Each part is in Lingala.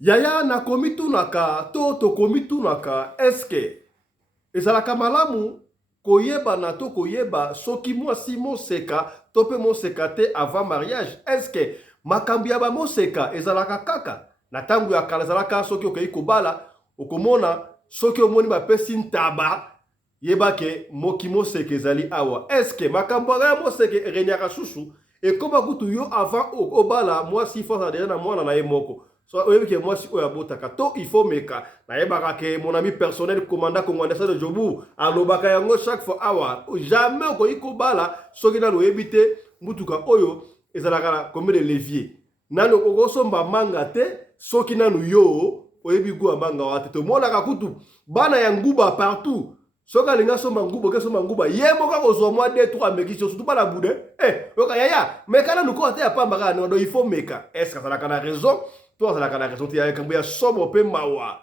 Yaya na komitunaka to komitunaka eske ezalaka malamu koyeba na to koyeba soki mwasi moseka to pe moseka te avant mariage eske makambo ya bamoseka ezalaka kaka na ntango ya kala ezalaka soki okei kobala okomona soki omoni bapesi ntaba yebake moki moseka ezali awa eske makambo ya moseka erenyaka susu ekoma kutu yo avant obala mwasi fasa deja na mwana na ye moko so oyebi ke mwasi oyo abotaka to il faut meka nayebaka ke mon ami personnel commandant congolais de Jobu alobaka yango chaque fois awa jamais okoki kobala soki nano oyebi te mutuka oyo ezalaka na combien de levier nano okosomba manga te soki nano yo oyebi gu manga wa te tomonaka kutu bana ya nguba partout soka linga somba nguba ke somba nguba ye moka kozwa mwa de trois meki surtout pas la boude yoka yaya meka nano ko ate ya pamba kana ndo il faut meka est-ce que ça la kana raison toi ça la kana raison ya kambo ya somo pe mawa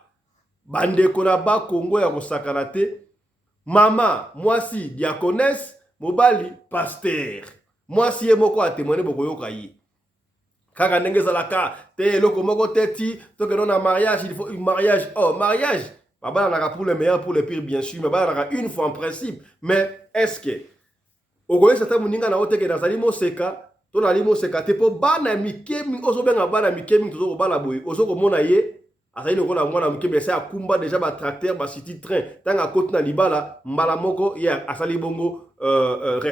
bandeko na ba Kongo ya kosakana te mama mwasi diaconesse mobali pasteur mwasi ye moko atémoigner bokoyoka ye kaka ndenge ezalaka te eloko moko te ti tokeno na mariage il faut mariage mariage babalanaka pour le meilleur pour le pire bien sûr mais balanaka une fois en principe mais est-ce que okoyesa ta moninga na oteke nazali moseka to nali moseka te po bana mikemi ozobenga bana mikemi tozokobala boye ozokomona ye azali lokola mwana mikemi ese akumba deja batracteur basiti train ntango akoti na libala mbala moko ye asali bongo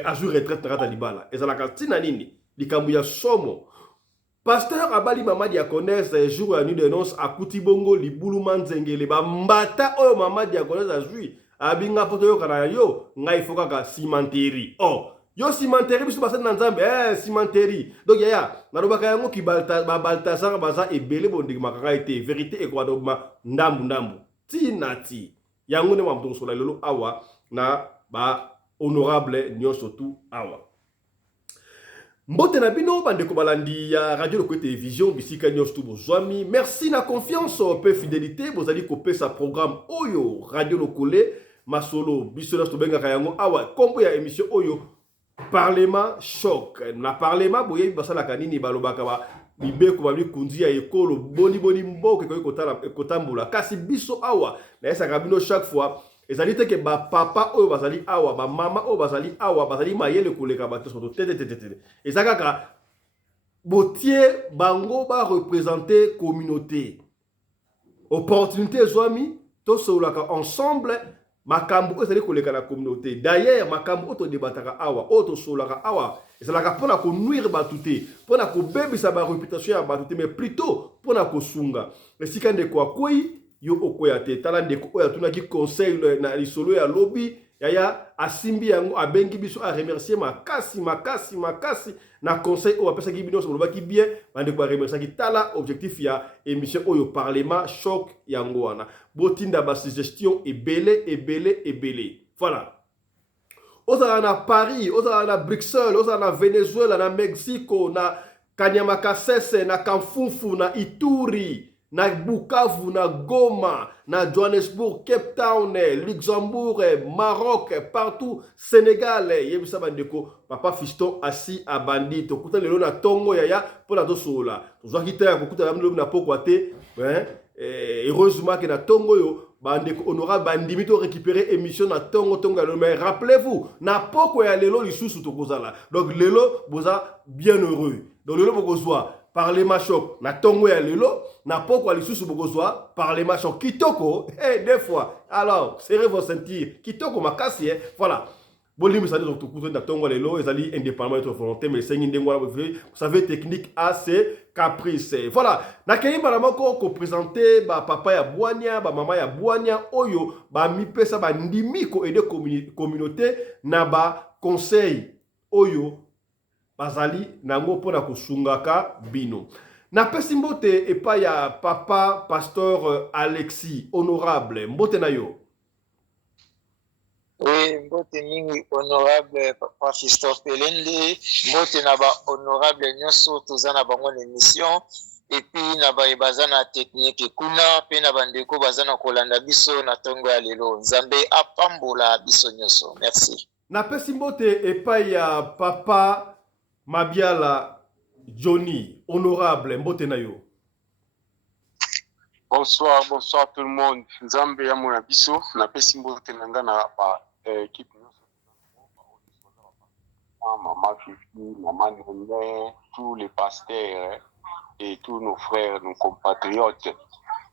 azwi retraite na kati ya libala ezalaka ntina nini likambo ya somo pasteur abali mama diaconesse jour ya nuit de noces akuti bongo libuluma nzengele bambata oyo mama diaconesse azwi abinga po toyokana yo ngai fo kaka cimenterie yo cimenterie biso basali na nzambe cimenterie donc yaya nalobaka yango ki babaltasar baza ebele bondimaka ngai te vérité ekwadoma ndambu tina ti yango nde mamutu kosola lelo awa na ba honorable nyonso tu awa mbote na bino bandeko balandi ya radio Lokoyo télévision bisika nyonso tu bozwami merci na confiance pe fidélité bozali kopesa programme oyo radio Lokoyo masolo biso na tobengaka yango awa kombo ya émission oyo parlement choc na parlement boye basalaka nini balobaka ba bibeko babli kunzi ya ekolo boni mboke koyi kotambula kasi biso awa na esaka bino chaque fois ezali te ke ba papa oyo bazali awa ba mama oyo bazali awa bazali mayele koleka bato soto tete ezaka botie bango ba représenter communauté opportunité ezwami to solaka ensemble makambo ezali koleka na communauté d'ailleurs makambo oto debataka awa oto solaka awa ezalaka pona ko nuire bato te pona ko bebisa ba réputation ya bato te mais plutôt pona ko sunga esika ndeko akoyi yo okoya te tala ndeko oyo atunaki conseil na lisolo ya lobby yaya asimbi yango abengi biso a remercier makasi na conseil oyo apesaki bino so lobaki bien bandeko ba remerciaki tala objectif ya émission oyo parlement choc yango wana botinda ba suggestion ebele voilà ozala na Paris ozala na Bruxelles ozala na Venezuela na Mexico na Kanyamakasese na Kamfufu na Ituri na Bukavu, na Goma, na Johannesburg, Cape Town, Luxembourg, Maroc, partout, Sénégal, yebisa bandeko, papa fiston assis à bandit, tokuta lelo na tongo yaya, pour la tosola. Tozwa kita ya kokuta na poko te, heureusement que na tongo yo, bandeko honorable bandimi to récupérer émission na tongo lelo, mais rappelez-vous, na poko ya lelo lisusu tokozala. Donc lelo boza bien heureux. Donc lelo bokozwa parlement choc na tongo ya lelo na poko alisusu bokozwa parlement choc kitoko des fois alors serrez vos ceintures kitoko makasi voilà bolimi ça donc tout na tongo lelo ezali indépendamment de votre volonté mais c'est ngindengwa vous savez technique assez caprice voilà na kayimba na moko ko présenter ba papa ya bwanya ba mama ya bwanya oyo ba mipesa ba ndimi ko aider communauté na ba conseil oyo bazali nango pona kusungaka bino na pesi mbote epa ya papa pasteur Alexis honorable mbote na yo. Oui, mbote mingi honorable papa Fiston Pelende mbote na ba honorable nyonso tozana bango na émission et puis na ba bazana technique kuna pe na bandeko bazana kolanda biso na tongo ya lelo nzambe apambola biso nyonso merci na pesi mbote epa ya papa Mabiala Johnny, honorable, mbote na yo. Bonsoir tout le monde. Nzambe ya mona biso na pesi mbote nanga na ba équipe Maman Fifi, Maman Nene, tous les pasteurs et tous nos frères, nos compatriotes.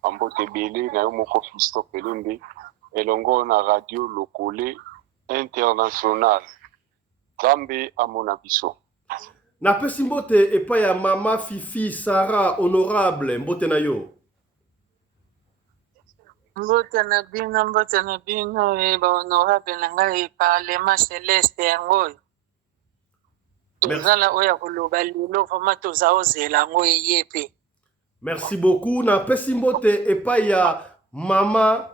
Ambote Bele, na yo moko Fisto Pelende, elongo na radio Lokole international. Nzambe ya mona biso. Na pesi mbote epa ya Mama Fifi Sarah honorable mbote na yo. Mbote na bino e ba honorable na ngai parlement céleste yango. Tozala oya koloba lelo vraiment tozaozela ngo yepe. Merci beaucoup. Na pesi mbote epa ya Mama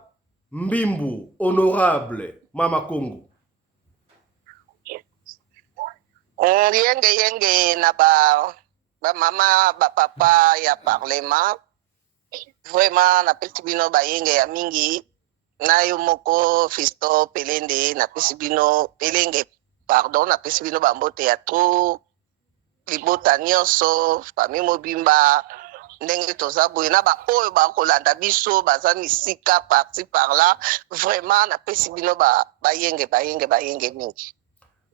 Mbimbu honorable Mama Congo. Yenge na ba mama ba papa ya parlement. Vraiment na pesi bino ba yenge ya mingi. Na yo moko Fisto Pelende na pesi bino Pelenge pardon na pesi bino ba mbote ya tro libota nyonso famille mobimba ndenge toza boye na ba oyo ba kolanda biso baza misika parti par là vraiment na pesi bino ba yenge mingi.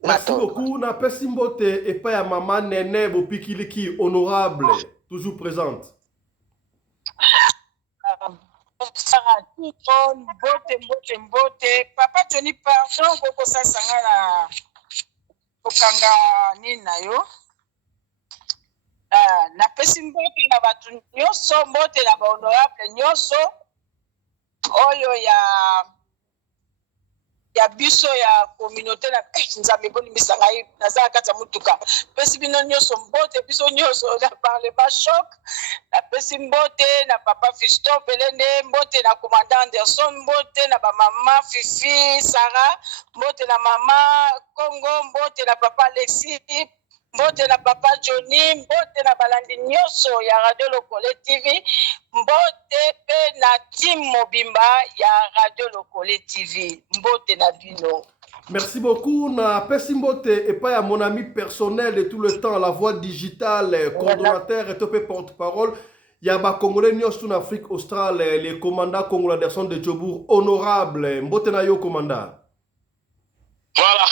Merci beaucoup. Na pesi mbote epa ya Mama Nene Bopikiliki honorable toujours présente. Mbote papa Tony pardon koko sasanga na kokanga nini na yo na pesi mbote na batu nyonso mbote na ba honorable nyonso oyo ya biso ya communauté na nzambe bonimbisa ngai nazala kati ya mutuka pesi bino nyonso mbote biso nyonso na parlement choc na pesi mbote na papa Fisto Pelende mbote na commandant Anderson mbote na ba mama Fifi Sarah mbote na mama Congo mbote na papa Alexis mbote na papa Johnny mbote na balandi nyonso ya radio Lokole TV mbote pe na team mobimba ya radio Lokole TV mbote na bino. Merci beaucoup. Na pesi mbote epa ya mon ami personnel de tout le temps, la voix digitale, coordonnateur et topé porte-parole. Yaba Congolais nyonso en Afrique australe, les commandants congolais Anderson de Djobour, honorable. Mbote na yo commandant. Voilà.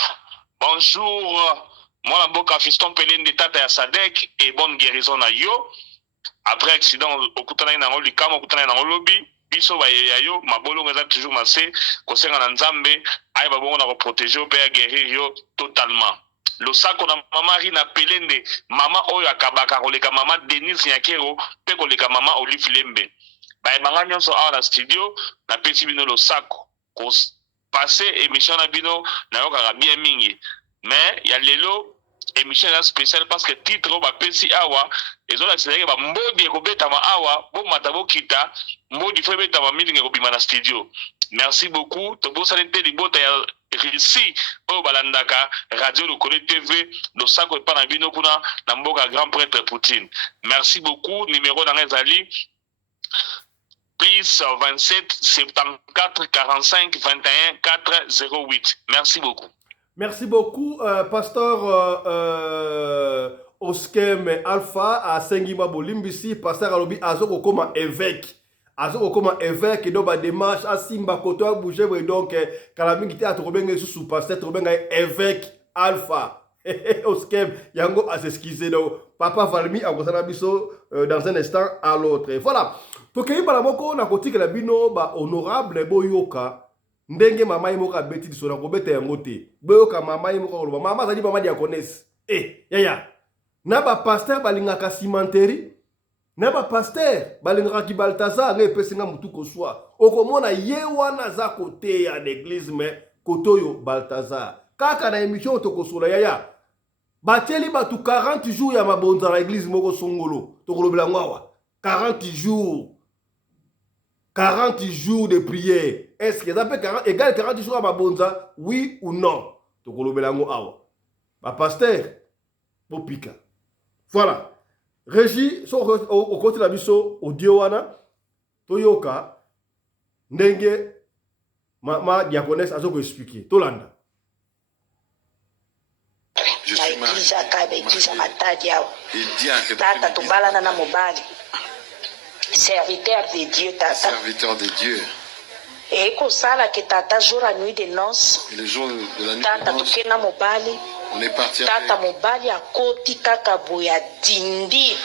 Bonjour. Moi la boka Fiston Pelende tata ya Sadek et bonne guérison à yo. Après accident okutana na ngoli kama okutana na ngolobi biso ba yo mabolo ngeza toujours massé kosenga na nzambe ay ba bongo na ko protéger pe ya guérir yo totalement. Le sako na mama Rina Pelende mama oyo akabaka koleka mama Denise Nyakero pe koleka mama Olive Lembe. Ba banga nyonso awa na studio na pesi bino le sako ko passer émission na bino na yo ka bien mingi. Mais il y a lelo émission spéciale parce que titre ba pesi awa ezo la série ba mbodi ko betama awa bo matabo kita mbodi fe betama meeting ko bima na studio. Merci beaucoup to bo salente di bota ya réussi o balandaka radio Lokole TV do sako pa na bino kuna na mboka grand prêtre Poutine. Merci beaucoup numéro na ngezali plus 27 74 45 21 408. Merci beaucoup. Merci beaucoup, pasteur Oskem Alpha à Sengima Bolimbisi, pasteur Alobi Azoko comme évêque. Azoko comme évêque et donc ba démarche à Simba Koto à bouger donc Kalami qui était à Trobenga sous pasteur Trobenga évêque Alpha. Oskem Yango à s'excuser donc papa Valmi a gosana biso dans un instant à l'autre. Voilà. Donc il ba la moko na koti que la bino ba honorable boyoka. Ndenge mama imoka beti disona ko beta yango te boyoka mama imoka ko mama zali mama diaconesse yaya na ba pasteur balingaka cimenterie na ba pasteur balingaka ki Baltazar ngai pesinga mutu ko swa okomona ye wana za kote ya l'église mais kotoyo Baltazar kaka na émission to kosola yaya bateli batu 40 jours ya mabonza na église moko songolo to kolobela ngwa 40 jours 40 jours de prière. Est-ce que ça peut égal 40 jours à ma bonza? Oui ou non? Donc, on le awa. Ma pasteur, pour pika. Voilà. Régie, au côté de la biso, au Diowana, Toyoka, Ndenge, ma diaconesse, a zo expliqué. Tolanda. Je suis marié. Tata, tubalana na mobali. serviteur de Dieu, tata. Serviteur de Dieu. Et que ça, là, que tata joue la nuit de noces. Et le jour de la nuit Tata, de noces, tukena mobali. on est parti Tata avec... mobali a koti kaka boya dindi.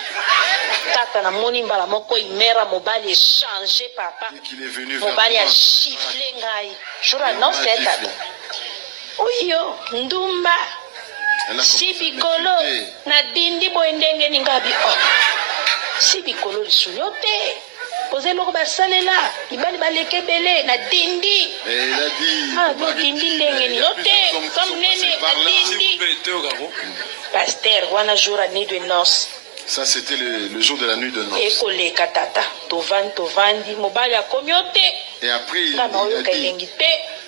Tata na moni mbala moko imera mobali changé papa. Dès qu'il est venu vers Mobali a moi, giflé ngai. Jour la il noce, m'a tata. giflé. Oyo, ndumba. Elle a Si commencé à bikolo m'insulter. na dindi boendenge ningabi. Oh. Si bikolo lisuyote. Posez l'eau basalela. Ibali baleke bele na dindi. Et il a dit... Ah, mon no mari, dindi il y ndenge a ni plusieurs note. hommes qui Comme sont nene passés par na là. dindi. Pasteur, wana jour à nuit de noces. Ça, c'était le jour de la nuit de noces. Ekoleka tata. Tovandi. Mobali a komyote. Et après, il Nga na a oyoka dit, elengi te.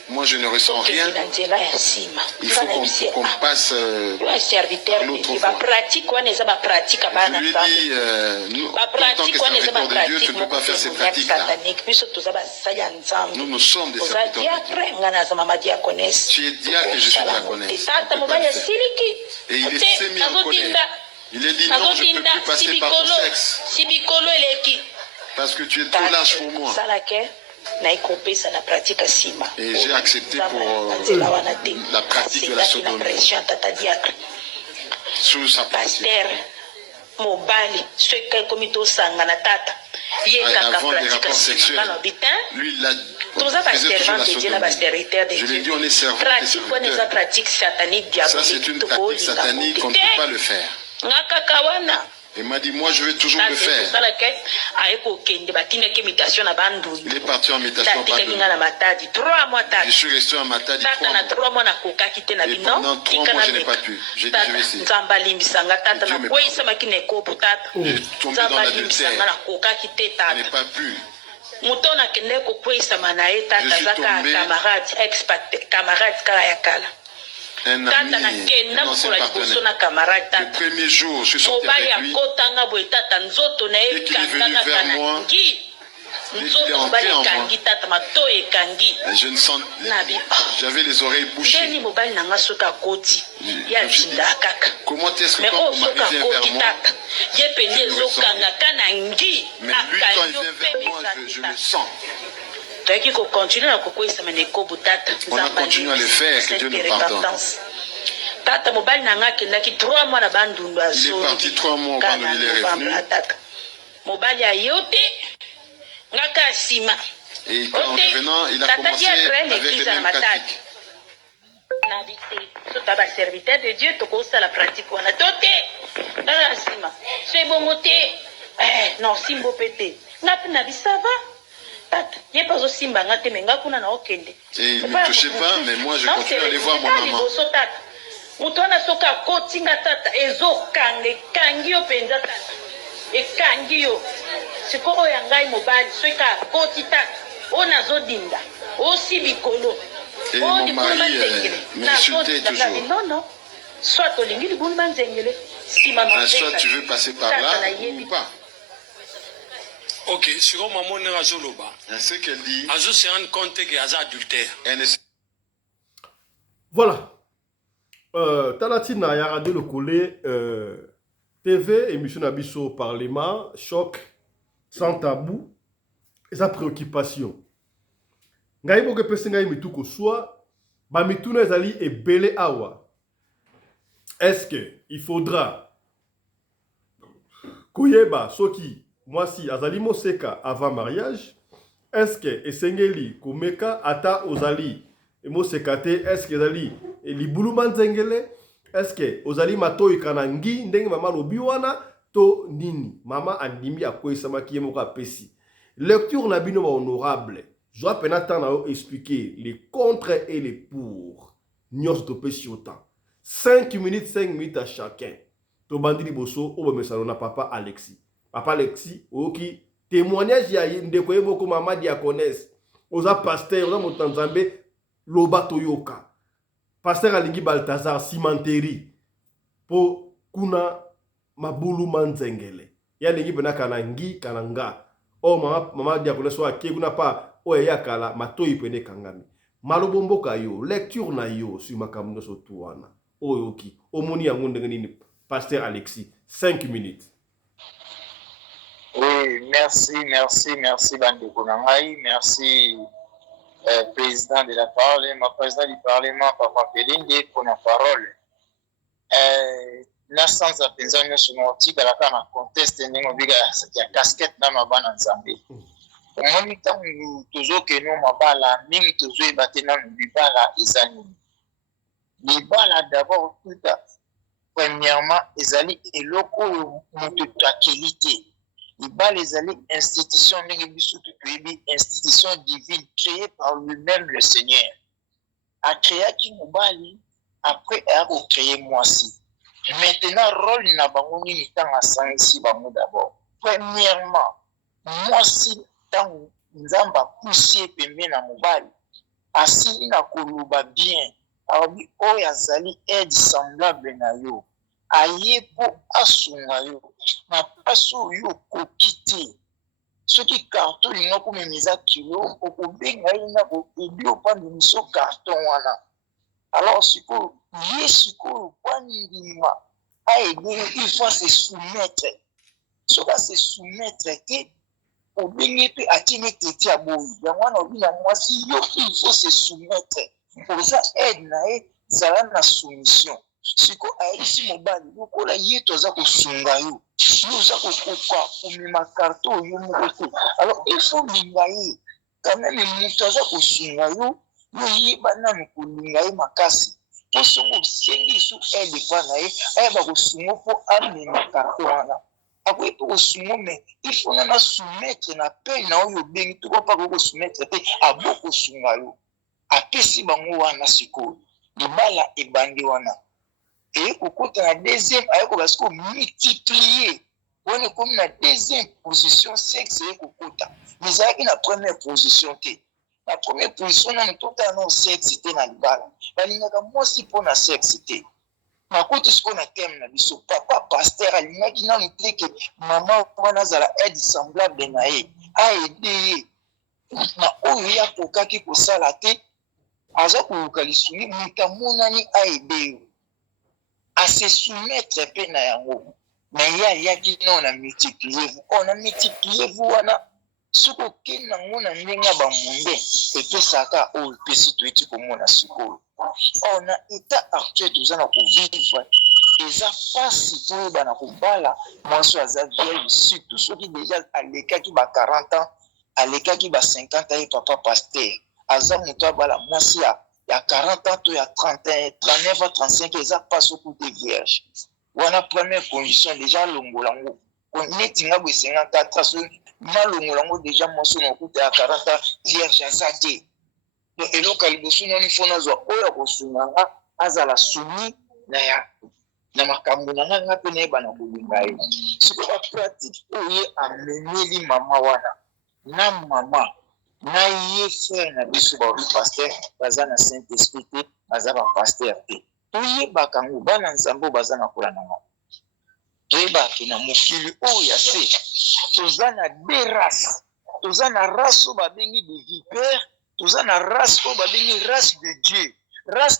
moi, je ne ressens rien. Tokende na nzela ya nsima. Il faut qu'on passe... Un serviteur de Dieu. Ba pratique wana eza ba pratique Je bana lui ai nzambe. dit, nous, Ba en tant que pratique wana eza ba serviteurs de Dieu, tu pratique ne peux pas faire ces pratiques-là. satanique. Biso toza basali ya nzambe. Nous sommes des Oza serviteurs de Dieu. diacre nga naza mama diaconesse. Tu es diacre et je suis diaconesse. Tata On peut mobali pas ya le faire. siliki. Et il est semi en colère. Il a dit, non, je ne peux plus passer par ton sexe. Si bikolo eleki. Parce que tu es trop lâche pour moi. Salake. Na ikopesa na pratique sima. Et j'ai accepté pour la pratique de la sodomie. Sous sa pratique. Pasteur mobali soki komi tosangana tata ye kaka Avant les pratique rapports sexuels, sima bitin lui, il a toza faisait toujours la baservant de Dieu na sodomie. baserviteur de Je lui ai dit, on est Dieu servant et pratique wana eza serviteur. pratique satanique Ça, c'est une pratique satanique, on ne peut pas le faire. nga kaka wana Il m'a dit, moi, je vais toujours le faire. tosalaka aye kokende batindaki imitation na bandundu Il est parti en méditation par tatikaki nga na matadi 3 mois tata Je suis resté en Matadi tata na 3 mois nakokaki te na Et bino pendant 3 mois, je n'ai pas pu. J'ai dit, je vais essayer. nzambe alimbisanga tata Dieu me nakweyisamaki na ekobo tata J'ai tombé dans nzambe alimbisanga l'adultère. nakokaki te Je tata n'ai pas pu. moto nakende kokweyisama na ye Je tata suis azaka tombé. camarade camarade kaka ya kala Un tata ami, nakenda un ancien mokola liboso partenaire. na camarade Le tata premier jour, je suis sorti mobali avec lui. akotanga boye tata nzoto na ye Dès qu'il est venu ekanga kaka vers na moi, ngi qu'il est nzoto entré mobali en moi, ekangi tata matoi ekangi Je ne sens... nabi J'avais les oreilles bouchées. ndeni mobali nanga soki akoti ye Je me suis dit, atindaa kaka comment est-ce que mais quand oyo mon mari soki vient vers akoti moi, tata ye pende je le ezokangaka na ngi mais lui, quand il akangi vient vers moi, je le sens. toyaki kokontinue na kokweyisama na ekobo tata On a continué à le faire, que Dieu nous pardonne. tata mobali nanga akendaki 3 mois na bandundu Il est parti 3 mois au Bandundu, il est revenu. tata mobali ayo te ngaka ya nsima Et en revenant, il a commencé avec les mêmes pratiques. nabi te so ta baserviteur de dieu tokosala pratique wana to te tala na nsima so ebongo te non simbo mpe te nga mpe nabi sava tata ye mpe azosimba nga te me nga kuna na okende Et il ne me touchait pas, mais moi je continue à aller voir mon maman. liboso tata moto wana soki akoti nga tata ezokanga ekangi yo mpenza tata ekangi yo siko oyo ya ngai mobali soki akoti tata oyo nazodinda osi bikolo Et mon mari m'insultait toujours. non soit olingi libulu banzengele nsima Soit tu veux passer par là ou pas. Ok, sur le moment où azoloba, Ce qu'elle dit, azo se rend compte que aza adultère. elle ne sait Voilà. Talatina ya radio le collé TV émission Abisso Parlement choc sans tabou et sa préoccupation. Ngai boke pese ngai mituko soit ba mituna ezali ebele awa. Est-ce que il faudra koyeba soki mwasi azali moseka avant mariage? Est-ce que esengeli komeka ata ozali moseka te? Est-ce que ezali libulu manzengele? Est-ce que ozali matoi kanangi ndenge mama lobi wana to nini? Mama andimi akoyisama ki moko apesi. Lecture na bino ba honorable. Je dois peine expliquer les contre et les pour. Nyos to pesi autant. 5 minutes à chacun. To bandi liboso o mesalo na papa Alexis. Papa Alexis oki témoignage ya ndeko yeboko mama diaconesse. Oza pasteur oza motanzambe loba toyoka. Pasteur alingi Balthazar Simanteri po kuna mabulu manzengele. Ya lingi pena kanangi kananga. O mama diaconesse wa kuna pa o ya kala matoi pene kangami. Malobomboka yo lecture na yo sur makamno so tuwana. Oyoki omoni yango ndenge nini pasteur Alexis 5 minutes. Oui, merci Bandeko Nangai, merci président de la Parlement, président du Parlement, Papa Pelinde, pour la parole. Na sans apenza nyonso na otikalaka na conteste ndenge obika ya casquette na mabana nzambe omoni ntango tozokende mabala mingi tozoyeba te nanu libala eza nini libala d'abord tuta premièrement ezali eloko oyo moto akeli te libala ezali institution ndenge biso toyebi institution divine créée par lui-même le Seigneur akreaki mobali après akocrée mwasi. Maintenant, rôle n'a pas de temps à sang ici, d'abord. Premièrement, moi, si tant nzamba poussé pembe na mobali, asi na koluba bien, awi oya zali aide semblable na yo, aye po asunga yo, na paso yo kokite. Ce qui carton linga ko memiza kilo, ko benga ina ko ebio pa miso carton wana. Alors, il faut se soumettre. Ce va se soumettre au béni peut atteindre à bout. Il faut se soumettre. Pour ça, aide ça la soumission. Si ko aisi mobali, ko la yeto za ko sunga yo. Yo za ko koka ko ma carton yo mo. Alors, il faut lingaye. Quand même muto za ko sunga yo. Nous banana kulinga ye makasi to songo sengi su aide kwa na ye ayeba ko sungo po amene makako wana akwe to sungo me il faut na soumettre na pe na oyo bengi to pa ko soumettre te aboko sunga yo apesi bango wana siko libala ebandi wana et kokota na deuxième ayeko basko multiplier on comme na deuxième position sexe et kokota mais ça na première position te. La première position, on est tout à l'heure sexité dans le bal. Il y a moi aussi pour la sexité. Ma côté, ce qu'on a thème, papa, pasteur, il y a qui n'a pas que maman, on a la aide semblable de naïe. A aidé. Ma oya pour kaki pour ça la tête. Aza pour kalisumi, mutamonani a aidé. À se soumettre pe na yango. Mais il y a qui non, on a multiplié vous, on a. Soko kena ngona ndenga ba monde epesaka o pesi toiti komona siko ona état actuel tozana ko vivre eza fasi to bana ko bala mwaso aza vieille surtout soki déjà aleka ki ba 40 ans aleka ki ba 50 ans papa pasteur aza muto bala mwasi ya 40 ans to ya 30 39 ans 35 eza pas soko de vierge wana première condition déjà longolango neti ngabo 54 ans malongolango déjà moso na kuta ya 40 ans vierge azate donc eloka liboso noni fona zo oyo kosunga azala sumi na makambo na nga pe na eba na kolinga ye siko ba pratique oyo ameneli mama wana na mama na ye frère na biso ba pasteur baza na saint esprit te baza ba pasteur te oye bakango bana nzambo baza na kolana ngo toyebaki na mokili oyo ya se toza na deux races toza na race oyo babengi de vipère toza na race oyo babengi race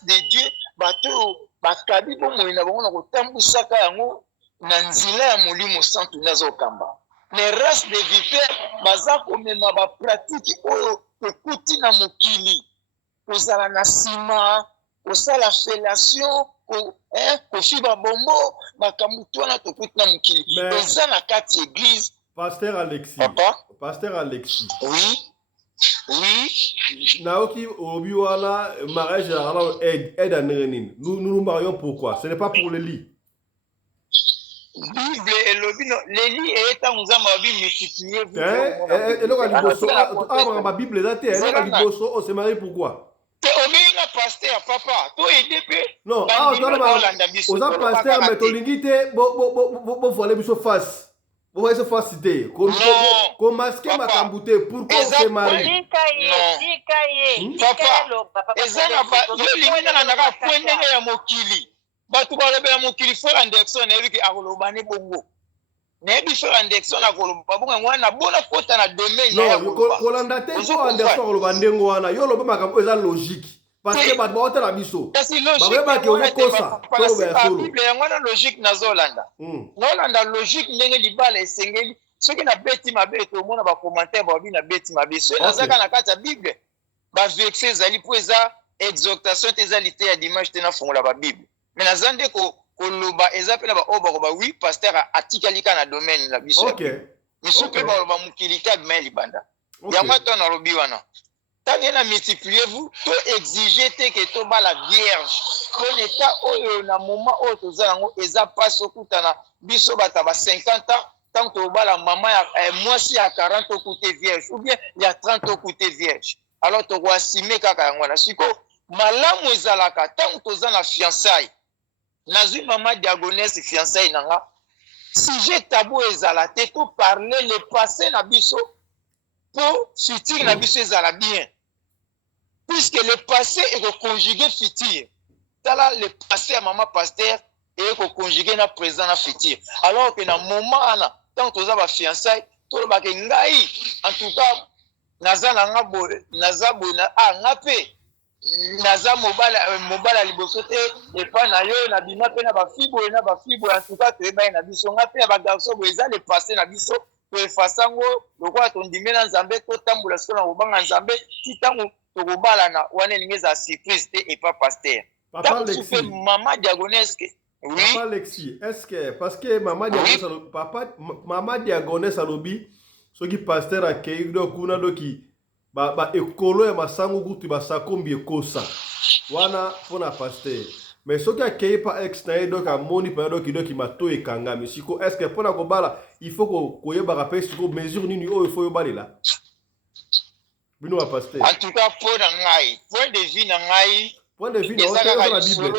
de dieu bato oyo bakabi bomoi na bango na kotambwisaka yango na nzela ya molimo santu nde azokamba mais race de vipère baza komema bapratike oyo ekuti na mokili kozala na nsima kosala fellation kofiba bombo makambo wana tokuti na mokili eza na kati église. Pasteur Alexis. Papa? Pasteur Alexis. Oui. Naoki obi wana mariage aide à Nérénine. Nous marions pourquoi? Ce n'est pas pour le lit. Bible et le lit est en nzamba bi multiplier. Et donc la Bible là on se marie pourquoi? Pasteur, papa, tu es peu. Non, aux pasteur, mais ton limité, bon, faut aller biso face. Vous voyez ce face cité. Comme masquer ma cambouté. Pourquoi on se marie? Papa, ezana ba, yo limina na ka kwende ya mokili. Batu ba lebe ya mokili fo Anderson eviki akolobane bongo. Nebi fo Anderson akoloba bongo ngwana bona kota na domaine ya. Non, kolanda te fo Anderson akolobane ngwana. Yo loba makambo eza logique. Parce que bato baota la biso. C'est logique. La Bible est ngwana logique na zolanda. Nolanda logique ndenge libala esengeli Ce qui n'a bêti ma bête, au monde, commentaire, na bêti ma bête. C'est ça qu'on a Bible. Vexé, zali pour eza exhortation, tes à dimanche, t'es na fond la Bible. Mais na zande ko loba, eza pe na ba oba, oui, pasteur a tikalika na domaine la biso. Ok. Mais ce que ba mukilika mais libanda. Yamwa to na lobi wana. Tant na multipliez-vous, to exiger que to ba la vierge. Pour l'état oyo na moment oyo tozalango eza pas okutana biso bata ba 50 ans. Tant que la maman, moi si à 40 ans côté vierge, ou bien il y a 30 ans côté vierge. Alors tu vas simer kaka ngwana. Siko malamu ezalaka tant que la fiançailles. Nazu maman diagonesse fiançailles nanga. Si j'ai tabou ezalate pour parler le passé na biso pour futur na biso ezala bien. Puisque le passé est conjugué futur. Tala le passé à maman pasteur et conjugué na présent na futur. Alors que dans moment ana tant que ça fiançailles tout ba ke ngai en tout cas naza na ngape naza mobala liboso te et pas na yo na bima pe na ba fibo en tout cas te ba na biso ngape ba garçon bo eza le passé na biso to efasango lokwa to ndimela nzambe to tambula so na obanga nzambe ti tango to kobala na wana ningeza surprise te et pas pasteur. Papa Alexis, maman diagonesse. Oui. Papa Alexis, est-ce que parce que maman diagonesse maman diagonesse alobi soki pasteur akei do kuna do ki ba ekolo ya masango kutu ba sakombi ekosa wana pona pasteur mais soki akei pa ex na do ka moni pa do ki mato ekanga misiko est-ce que pona ko bala il faut ko yeba rappeler siko mesure nini o il faut yo balela bino wa pasteur. En tout cas pour ngai point de vue na ngai point de vue na la Bible.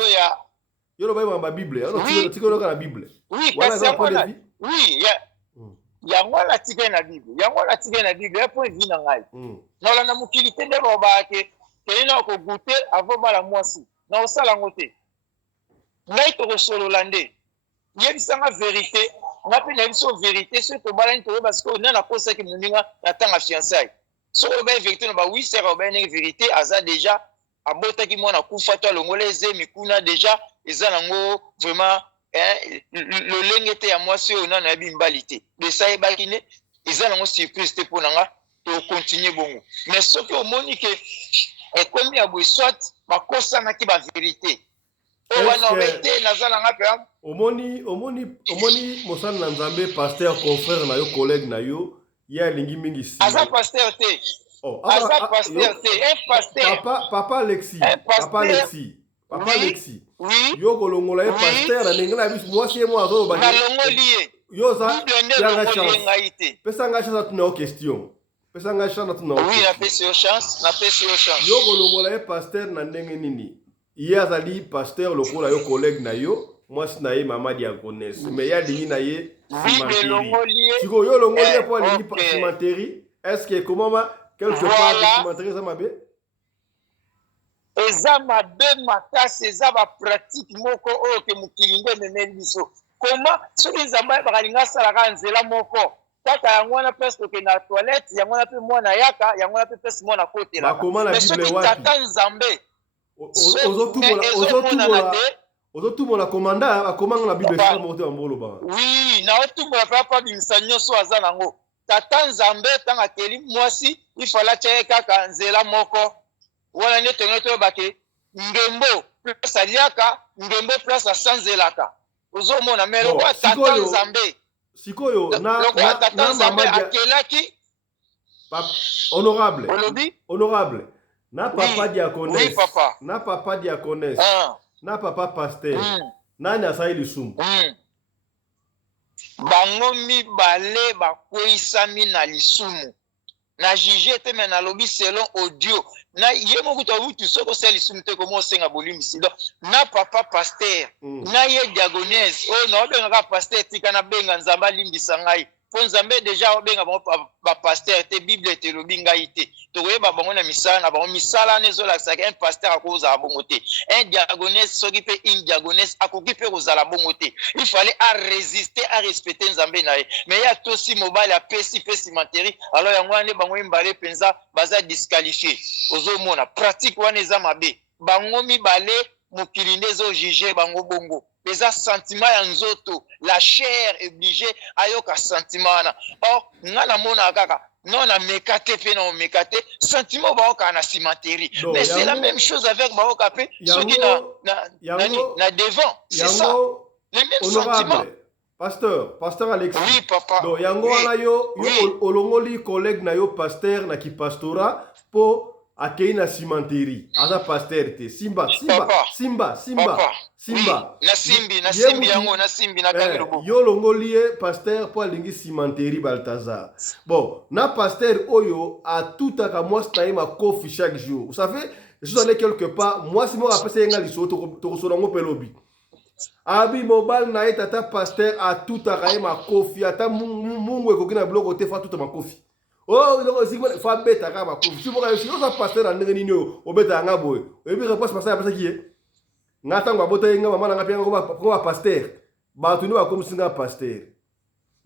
Yo ba ba Bible, ono tiko na Bible. Oui, parce que oui, yango la tika na Bible. Yango la tika na Bible, point de vue na ngai. Na la na mukili tende ba ke na ko goûter avant bala mwasi. Na osala ngote. Ngai to solo lande. Yebisanga vérité, na pe na biso vérité, ce to bala nto parce que na posa ki muninga na tanga fiançailles. So ba vérité no ba oui, c'est ba vérité aza déjà abota ki mwana kufa to longoleze mikuna déjà ezanango vraiment le lengete ya mwasi oyo nana yabi mbalite besa yebaki ne ezanango surprise te mpo nanga to continuer bongo mais soki omoni ke ekomi ya boye soit bakosanaki bavérité oyo wana obete nazalanga mpe omoni mosala na nzambe pasteur confrère na yo collègue na yo ye alingi mingi nsima aza pasteur te aza pasteur te un pasteur papa Alexis papa Alexis Papa Alexis, yo kolongola ye pasteur na ndenge na biso mwasi ye mwa azo ba yo za yanga chance pesa nga chance tuna o question pesa nga chance tuna o oui na pesa chance yo kolongola ye pasteur na ndenge nini ye azali pasteur lokola yo collègue na yo mwasi na ye mama diagonesse mais ya dingi na ye cimenterie siko yo longoli ye po alingi cimenterie est-ce que comment quelque part cimenterie ça mabe eza mabe makasi eza bapratique moko oyo ke mokili nde ememeli biso koma soki nzambe bakalinga asalaka nzela moko kaka yango wana mpe soki na toilette yango wana mpe mwana yaka yango wana mpe mpesi mwana kotelaka mais soki tata nzambe ozotumola komanda akomanga na bible esika moko te bamboloba oui naotumola mpe apa bimisa nyonso aza nango tata nzambe ntango akeli mwasi ifala tia ye kaka nzela moko wana nde tongo toyebake ngembo place aliaka ngembo place asanzelaka ozomona me lokwa tata nzambe sikoyo lokwa tata nzambe akelaki honorable na papa diaconesse na papa diaconesse na papa pasteur nani asali lisumu bango mibale bakweyisami na lisumu na juge te me nalobi selon audio na ye moko to wutu soko sel lisumu te komo senga bolimisi donc na papa pasteur na ye diagonesse o no benga pasteur tika na benga nzamba limbisa ngai po nzambe deja obenga bango ba pasteur te bible te lobi ngai te to koyeba bango na misala na bango misala nezolakisa un pasteur akozala bongo te un diagonesse soki pe une diagonesse akoki pe kozala bongo te il fallait à résister à respecter nzambe na ye mais ya tosi mobile apesi pesi materi alors yango ane bango mbale penza baza disqualifié ozomona pratique wana eza mabe bango mibale mokili nde ezo juge bango bongo peza sentiment ya nzoto la chair obligé ayoka sentiment wana. Or nga namona kaka non na mekate pe na mekate sentiment baoka na cimenterie. Mais c'est la même chose avec baoka pe soki na devant. C'est ça. Les mêmes sentiments. Pasteur Alexis. Oui, papa. Donc, yango wana yo olongoli collègue na yo pasteur na ki pastora po akei na cimenterie. Aza pasteur te. Simba. Na simbi yango na simbi na kangirobo. Yo longoli pasteur po alingi cimenterie Balthazar. Bon, na pasteur oyo a tout à moi staima kofi chaque jour. Vous savez, je suis allé quelque part, moi si moi après c'est nga liso to sonango pelobi. Abi mobile na ye tata pasteur a tout à ma kofi ata mungu ekokina bloko te fa tout ma kofi. Oh iloko sigma fa beta ka ma kofi. Si mo ka yo sa pasteur na ndenge nini o beta nga boy. Et puis réponse pasteur après qui est ngata ngwa bota nga mama nga penga ko pasteur. Ba tuni ba comme singa pasteur.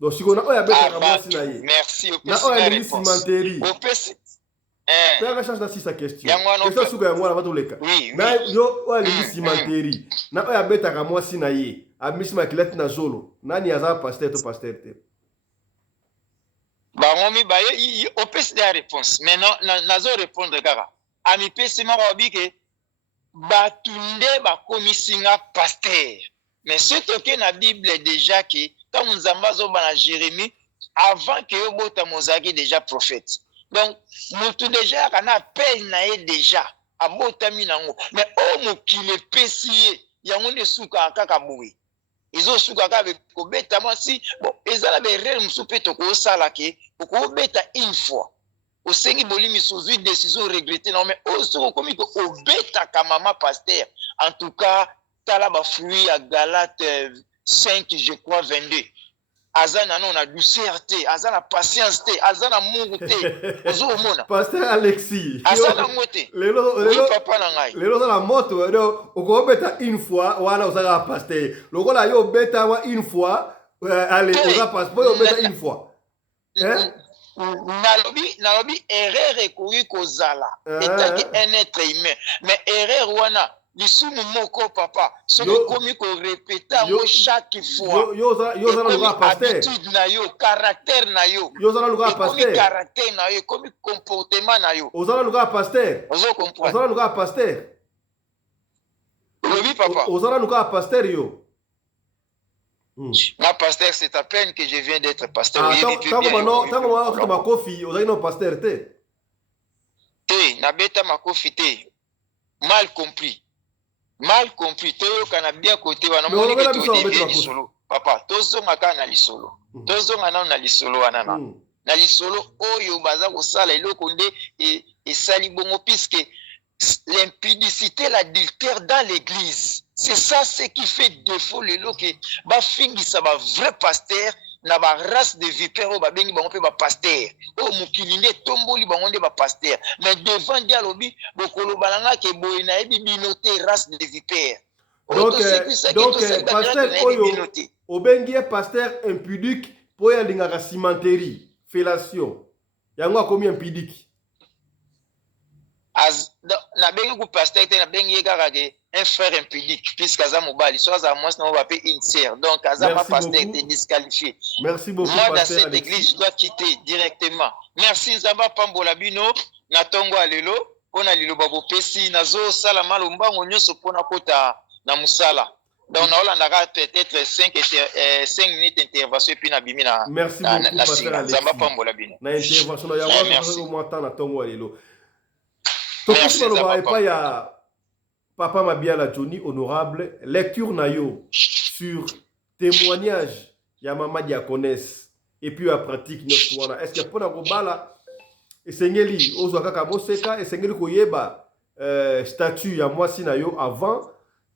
Donc si on a oya beta ka mo sina ye. Merci au na oya ni cimenterie. Pega chance na sa question. Question suka yango na batoleka. Na yo oya ni cimenterie. Na oya beta ka mo sina ye. A misma kilete na zolo. Nani aza pasteur to pasteur te. Bangomi ba ye opesi la réponse. Mais non nazo répondre kaka. Ami pesi ma robike batunde ba komisinga pasteur. Mais ce que na Bible déjà que quand nous ambazo ba na Jérémie avant que yo bota mozaki déjà prophète. Donc mutu déjà kana appel na ye déjà abotami nango. Mais o mokile pesi yango ne suka kaka boui. Izo suka kaka ko beta si bon ezala be rel musupe to ko sala ke ko beta une fois. Au sengi bolimi sous une décision regrettée non mais au soko komi ko obeta ka mama pasteur. En tout cas tala ba fruit à Galate 5 je crois 22. Azana non na douceur te, azana patience te, azana mungu te. Ozo mona. Pasteur Alexis. Azana mote. Lelo papa na ngai. Lelo za la moto, oko beta une fois wana osaka pasteur. Lokola yo beta wa une fois, allez, oza pasteur yo beta une fois. Hein? Nalobi erreur ekoki kozala. Etaki un être humain. Mais erreur wana lisumu moko papa soki komi ko répéter mo chaque fois yo za luka pasteur habitude na yo caractère na yo za luka pasteur caractère na yo komi comportement na yo ozala luka pasteur ozo comprendre ozala luka pasteur oui papa ozala luka pasteur yo ma pasteur c'est à peine que je viens d'être pasteur tango ma kofi ozali no pasteur te na beta ma kofi te mal compris to kana bien côté wana moni que to devient lisolo papa tozonga kana lisolo tozonga na lisolo wana na lisolo oyo baza ko sala eloko nde et sali bongo puisque l'impudicité l'adultère dans l'église c'est ça ce qui fait défaut le loke ba fingisa ba vrai pasteur na ba race de vipère o ba bengi bango pe ba pasteur o mukili nde tomboli bango nde ba pasteur mais devant dialobi bokolo balanga ke boy na ebi binote race de vipère donc pasteur oyo obengi pasteur impudique po ya lingaka cimenterie fellation yango akomi impudique na bengi ku pasteur te na bengi kaka ke un frère impudique puisque aza mobali so aza mwasi na ba pe une sœur donc aza ma pasteur était disqualifié. Merci beaucoup moi dans cette église je dois quitter directement. Merci nzamba pambola bino na tongo alelo pona liloba bopesi nazo sala malombango nyonso pona kota na musala donc na olandaka peut-être 5 minutes intervention puis na bimi na merci beaucoup pasteur Alexis nzamba pambola bino na intervention ya wa mo temps na tongo alelo tokosima loba epa ya Papa Mabiala Johnny honorable lecture nayo sur témoignage ya mama diaconesse et puis la pratique notre est-ce que pona kobala esengeli ozwa kaka boseka esengeli koyeba statut ya mwasi nayo avant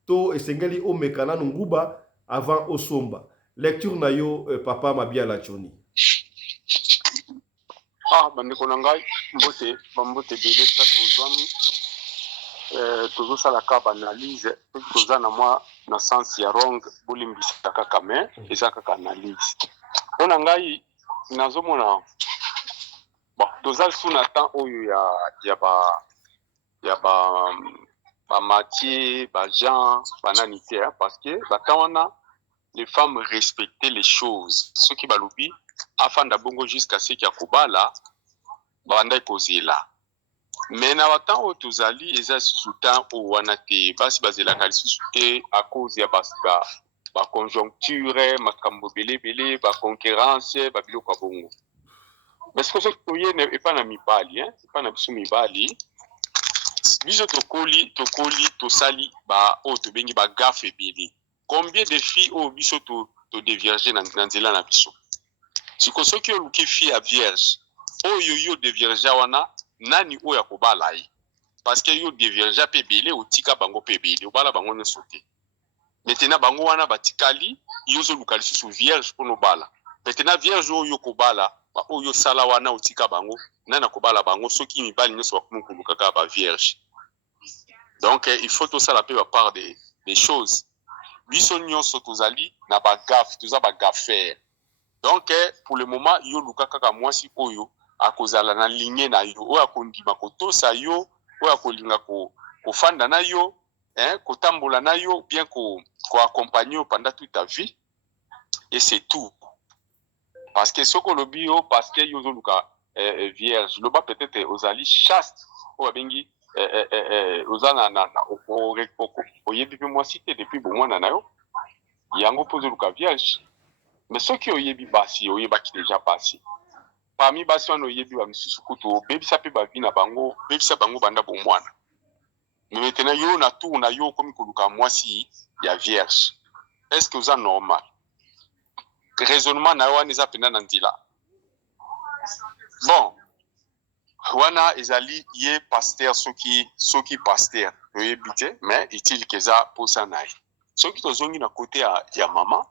to esengeli omekana nguba avant osomba lecture nayo Papa Mabiala Johnny bandeko na ngai mbote bele sa tozwami tozosala ka baanalyse soki toza na mwa na sens ya wrong bolimbisa kaka me eza kaka analyse mpona ngai nazomona toza su na temps oyo ya ba Mathieu, Jean, Bananité, parce que les femmes respectaient les choses. Ce qui baloubi, afin d'abongo jusqu'à ce qu'il y a Kobala, Banda posé là. Mais na watan o tozali eza susutan o wana te basi bazela kali susute à cause ya basika ba conjoncture makambo belé ba concurrence ba biloko bongo. Mais ce que c'est que ne pas na mibali hein, c'est pas na biso mibali. Biso tokoli tosali ba o to bengi ba gaffe belé. Combien de filles au biso to dévierger na nzela na biso. Siko soki o luki fille à vierge. O yo de vierge wana nani oya kobala yi parce que yo devient pe belé otika bango pe belé obala bango ne sauté maintenant bango wana batikali yo zo lukali su vierge pour no bala maintenant vierge oyo kobala ba oyo sala wana otika bango nana kobala bango soki mibali nyoso bakumu kuluka ba vierge donc il faut tout ça la pa part des choses biso nyoso tozali na ba gaffe toza ba gaffaire donc pour le moment yo lukaka ka mwasi oyo akozala na ligne na yo oya kondima kotosa yo oya kolinga ko fanda na yo kotambola na yo bien ko accompagner pendant toute ta vie et c'est tout parce que soko lobi yo parce que yo zoluka vierge loba peut-être ozali chaste oya bengi ozana na oyebi pe moi cité depuis bon mwana na yo yango pozoluka vierge mais soki oyebi basi oyebaki déjà basi parmi basi wana oyebi ba misusu kutu bebisa pe ba vina bango bebisa bango banda bo mwana mais maintenant yo na tout na yo comme koluka mwasi ya vierge est-ce que vous êtes normal raisonnement na wana eza pena na ndila bon wana ezali ye pasteur soki pasteur oyebi te mais est-il que ça pour ça naï soki tozongi na côté ya mama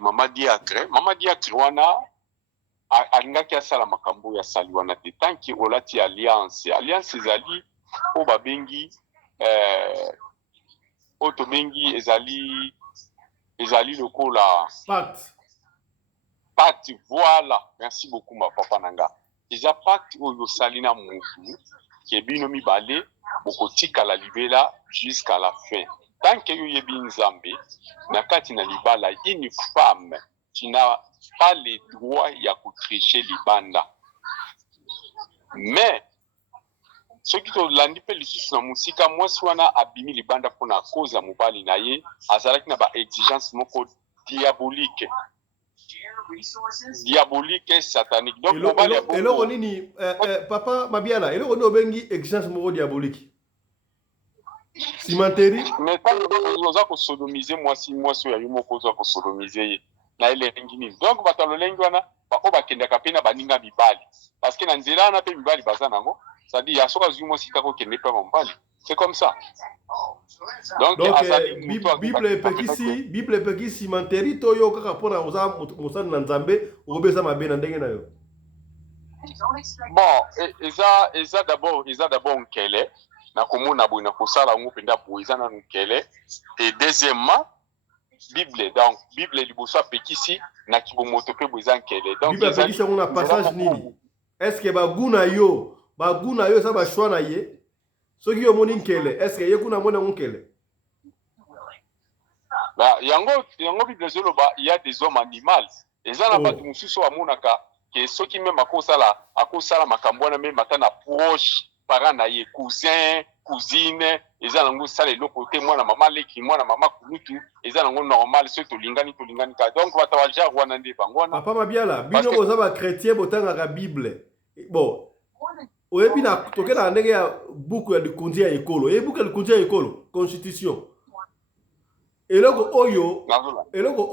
mama diacre wana alingaki asala makambo ya sali wana te tanki olati alliance ezali o babengi o to bengi ezali lokola pacte voilà merci beaucoup ma papa nanga eza pacte oyo sali na mutu ke bino mibale bokotika la libela jusqu'à la fin tant que yo yebi nzambe na kati na libala une femme qui n'a pas les droits ya tricher libanda mais ce qui to landi pe lisusu na musika mwasi wana abimi libanda pona cause ya mobali na ye azalaki na ba exigence moko diabolique satanique donc mobali ya eloko nini papa Mabiala eloko nini obengi exigence moko diabolique cimenterie mais tant que oza ko sodomiser mwasi oyo yo moko oza ko sodomiser na elengi nini donc bato lolengi wana bako bakendaka pe na baninga mibali parce que na nzela wana pe mibali baza nango c'est-à-dire ya soka zwi mwasi tako kende pe mobali c'est comme ça donc bible epekisi cimenterie to yo kaka mpona oza mosali na nzambe okobesa mabe na ndenge na yo bon eza d'abord nkele na komona boye na kosala yango mpenza boye eza nanu nkele et deuxièmement bible liboso apekisi na kibomoto pe boza nkele donc bible apekisi yango na passage nini est-ce que baguna yo eza bashwa na ye soki yo moni nkele est-ce que ye kuna mona nkele yango bible zoloba il y a des hommes animaux eza na bato mosusu amonaka ke soki même akosala makambo wana même ata na proche parent na ye cousin cousine eza nango sala eloko te mwana mama leki mwana mama kulutu eza nango normal so tolingani ka donc bata wa genre wana nde bango wana papa Mabiala bino boza ba chrétien botangaka bible bon oyebi na tokena ndenge ya buku ya likonzi ya ekolo buku ya likonzi ya ekolo constitution eloko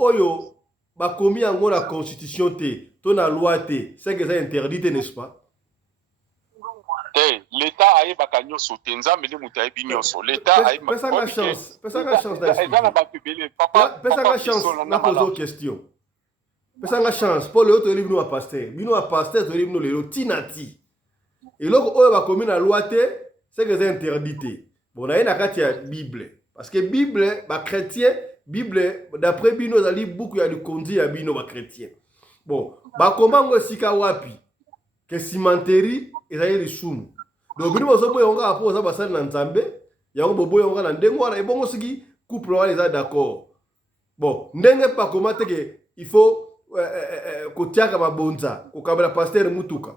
oyo bakomi yango na constitution te to na loi te c'est que ça interdit n'est-ce pas l'État a baka nyonso te nzambe nde mutu ayebi nyonso l'État a pesanga chance pesanga chance na poser question pesanga chance pour le autre bino a pasteur to bino lelo tinati eloko oyo bakomi na loi te c'est que c'est interdit te bon na na kati ya bible parce que bible ba chrétien bible d'après bino zali beaucoup ya likonzi ya bino ba chrétien bon bakomango sika wapi que cimenterie ezali lisumu donc bino bozo boye onga apo oza basali na nzambe yango bobo yango na ndenge wana ebongo soki couple wana eza d'accord bon ndenge pa comment que il faut kotiaka mabonza kokabela pasteur mutuka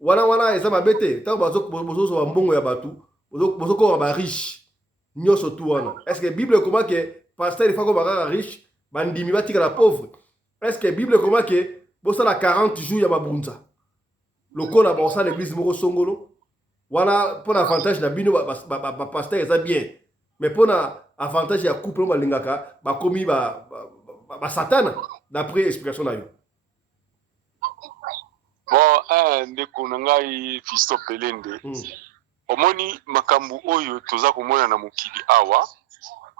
wana eza mabete tango bozozo mbongo ya batu bozokoma ba riche nyonso tu wana est-ce que bible comment que pasteur il faut ko bakaka riche bandimi batika la pauvre est-ce que bible comment que bosala 40 jours ya mabunza lokola bosala l'église moko songolo wana pour avantage na bino ba pasteur eza bien mais pour avantage ya couple balingaka bakomi ba satana d'après explication na yo. Bon ndeko na ngai Fisto Pelende omoni makambu oyo toza komona na mokili awa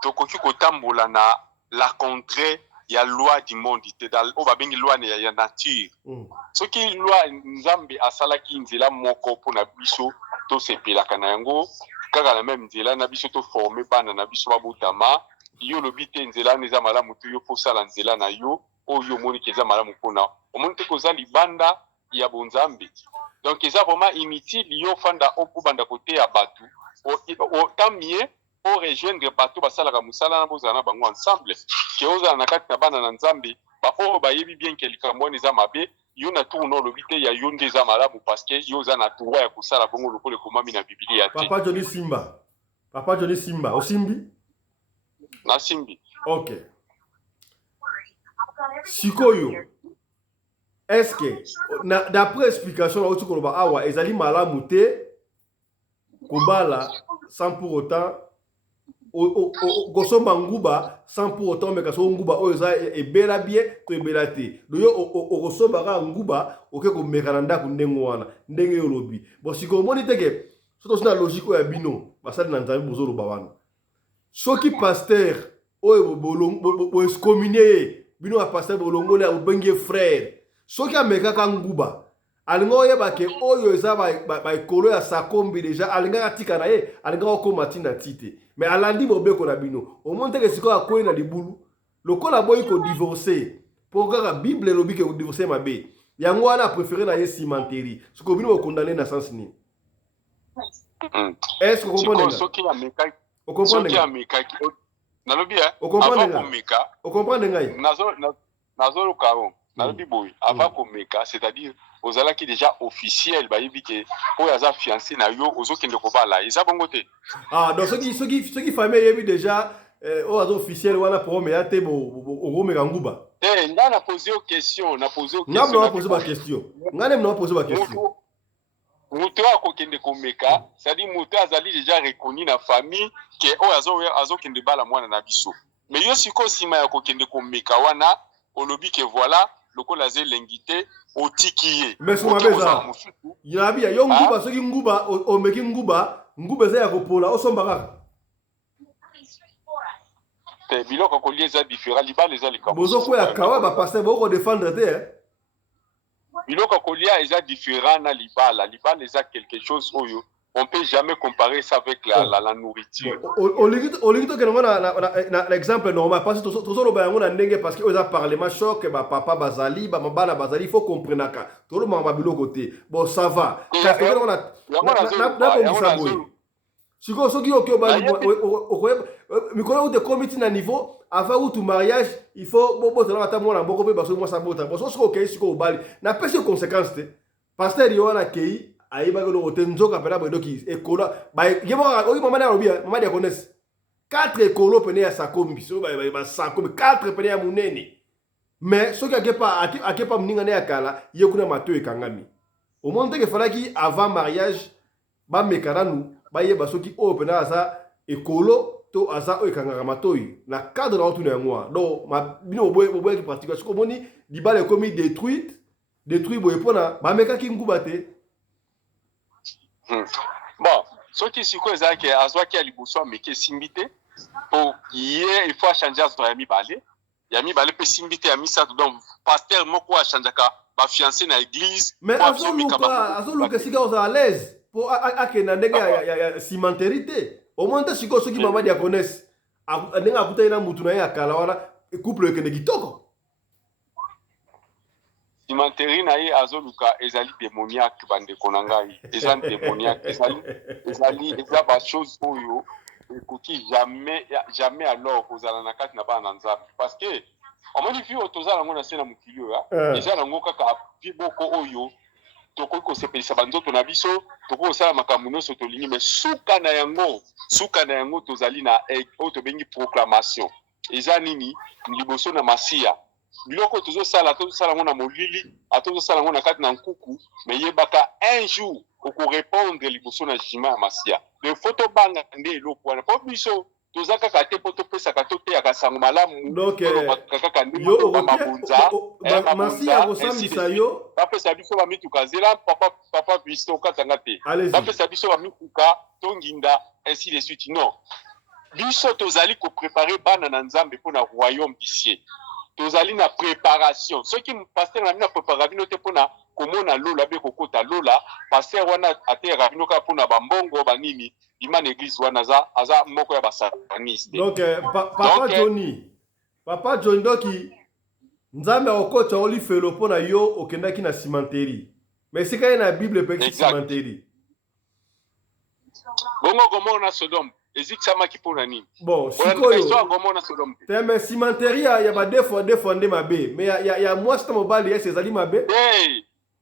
tokoki kotambola na la contraire ya loi du monde te dal o babengi loi ya nature soki loi nzambe asalaki nzela moko pona biso to sepelaka na yango kaka na même nzela na biso to former bana na biso babutama yo lobi te nzela neza malamu to yo posala nzela na yo oyo moni keza malamu pona omoni te koza libanda ya bonzambe donc eza vraiment inutile yo fanda okubanda kote ya batu o tamie o rejoindre bato basalaka musala na bozana bango ensemble ke ozala na kati na bana na nzambe ba o bayebi bien ke likambo eza mabe yo na tourno lobi te ya yo ndeza malamu parce que yo za na droit ya kosala bongo lokole komami na Biblia te. Papa Johnny Simba osimbi na simbi. OK. Sikoyo est-ce que d'après explication au tukoloba awa ezali malamu te kobala sans pour autant gosomba nguba sans pour autant mais kaso nguba oyo za ebela bien to ebela te doyo okosomba ka nguba oke ko mekananda ku ndengo wana ndenge yo lobi bon siko moni teke soto sina logique ya bino basali na nzambe bozolo ba wana soki pasteur oyo bo excommunier bino a pasteur bolongole a bengi frère soki ameka ka nguba alingo yeba ke oyo eza ba ekolo ya sakombi déjà alinga tika na ye alinga okoma tinda tite mais alandi bobeko na bino omonte ke siko akoyi na libulu lokola boyi ko divorcer pour que la bible lobi ke divorcer mabe yango wana préféré na ye cimenterie siko bino condamné na sens ni est-ce que vous comprenez soki ameka o comprendre soki ameka na lobi o comprendre komeka o comprendre ngai nazo lokao na lobi boy avant komeka c'est-à-dire ozala qui déjà officiel ba yebi ke oyo aza fiancé na yo ozokende kobala eza bongo te donc soki famille yebi déjà oyo aza officiel wana pour me ate okomeka nguba nga na poser aux questions na poser aux questions nga na poser ba question nga na poser ba question muto akokende komeka c'est-à-dire muto azali déjà reconnu na famille ke oyo azokende bala mwana na biso mais yo siko sima ya kokende komeka wana olobi ke voilà lokola zelengite otikiye mais so mabeza yabi yo nguba soki nguba omeki nguba za ya kopola osomba kaka te biloko kolia eza différent libala eza likambo bozoko ya kawa ba passer boko défendre te biloko kolia eza différent na libala eza quelque chose oyo on peut jamais comparer ça avec la nourriture. Oligito que na exemple normal parce que tozolo ba yango na ndenge parce que oza parlement choc ba papa bazali ba mabana bazali faut comprendre ka tolo mama biloko te bon ça va parce que na boy siko soki okyo ba mikolo ou de comité na niveau avant ou tout mariage il faut bobo tala ata mwana mboko pe baso mwa sabota bon so ko siko obali na pese conséquence te pasteur yo na kei ayiba ko lo tenzoka pela bodo ki ekola ba yebo oyi mama na robia mama dia connaisse 4 ekolo pene ya sakombi so ba sakombi 4 pene ya munene mais soki akepa mninga ne yakala yekuna mato ekangami au monde que falaki avant mariage ba mekaranu ba yeba soki o pene asa ekolo to asa o ekangaka matoi na cadre na otuna yango donc ma bino boye ki particulier siko moni libale komi détruit boye pona ba mekaki nguba te. Bon, ce qui est quoi c'est que azwaki alibuso ameke simbite pour il faut changer à yami balé peut simbite yami ça donc pasteur moko a changer ka ba fiancé na église mais azoluka sika oza à l'aise pour akena ndenge ya cimenterité au moins siko soki mama dia connaisse ndenge akuta na mutu na ya kala wana couple ekende kitoko cimenterie na ye azoluka ezali démoniaque bande konangai ezali démoniaque ezali eza ba chose oyo écoutez, jamais alors aux alanakati na ba nanza parce que on m'a dit fi otozala ngona sena mukilio ya déjà nango kaka biboko oyo toko ko sepelisa banzoto na biso toko sala makambo nyonso tolingi mais suka na yango tozali na oyo tobengi proclamation eza nini liboso na masia biloko tozosala ngo na molili atozosala ngo na kati na nkuku mais yebaka un jour okorépondre liboso na jugement ya masia le photo banga nde eloko wana po biso toza kaka te po topesaka toteyaka sango malamu donc kaka nde mabunza masia akosambisa yo bapesa biso bamituka zela papa biso okatanga te bapesa biso bamituka tonginda ainsi de suite non biso tozali koprépare bana na nzambe mpo na royaume d'ici tozali na préparation soki paster na bino prépara bino te mpona komona lola be kokota lola paster wana ateyaka bino kaka mpona bambongo banini ima na église wana aza moko ya basataniste donc papa Johnny doki nzambe akokota olifelo mpona yo okendaki na cimenterie mais esika ye na bible epekisi cimenterie bongo komona Sodome ezikisamaki mpona nini bon sikoyo teme cimenterie ya badefo nde mabe mais ya mwasi na mobali ese ezali mabe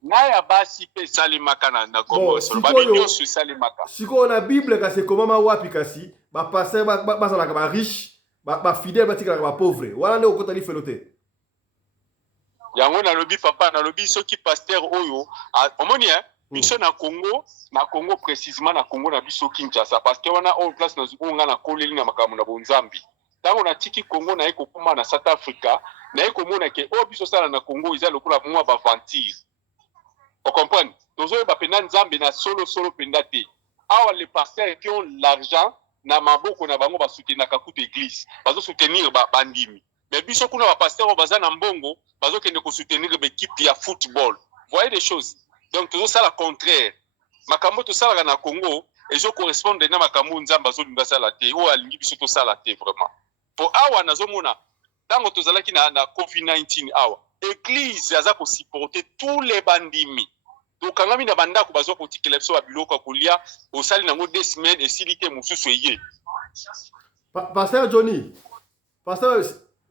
na ya basi pe salimaka na Gomora babi nyonso salimaka sikoyo na bible kasi ekomama wapi kasi bapaster bazalaka bariche bafidèle batikalaka bapauvre wana nde okota lifelo te yango nalobi papa nalobi soki paster oyo omoni biso na Congo précisément na Congo na biso Kinshasa parce que wana on place na zukunga na koleli na makambo na bonzambi tango na tiki Congo na eko kuma na South Africa na eko mona ke o biso sala na Congo iza lokola mwa ba ventir on comprend tozo ba pena nzambe na solo penda te awa les pasteurs qui ont l'argent na maboko na bango ba soutenir ka kutu église bazo soutenir bandimi mais biso kuna ba pasteurs baza na mbongo bazo kende ko soutenir ba équipe ya football voyez des choses donc tout ça la contraire makambo to sala na Congo et je correspond na makambo nzamba zo linga sala te o alingi biso to sala te vraiment pour awa nazomona tango to zalaki na COVID-19 awa église aza ko supporter tous les bandimi donc kangami na bandako bazo ko tikela biso ba biloko kolia o sali nango 2 semaines et silité mususu eye pasteur Johnny pasteur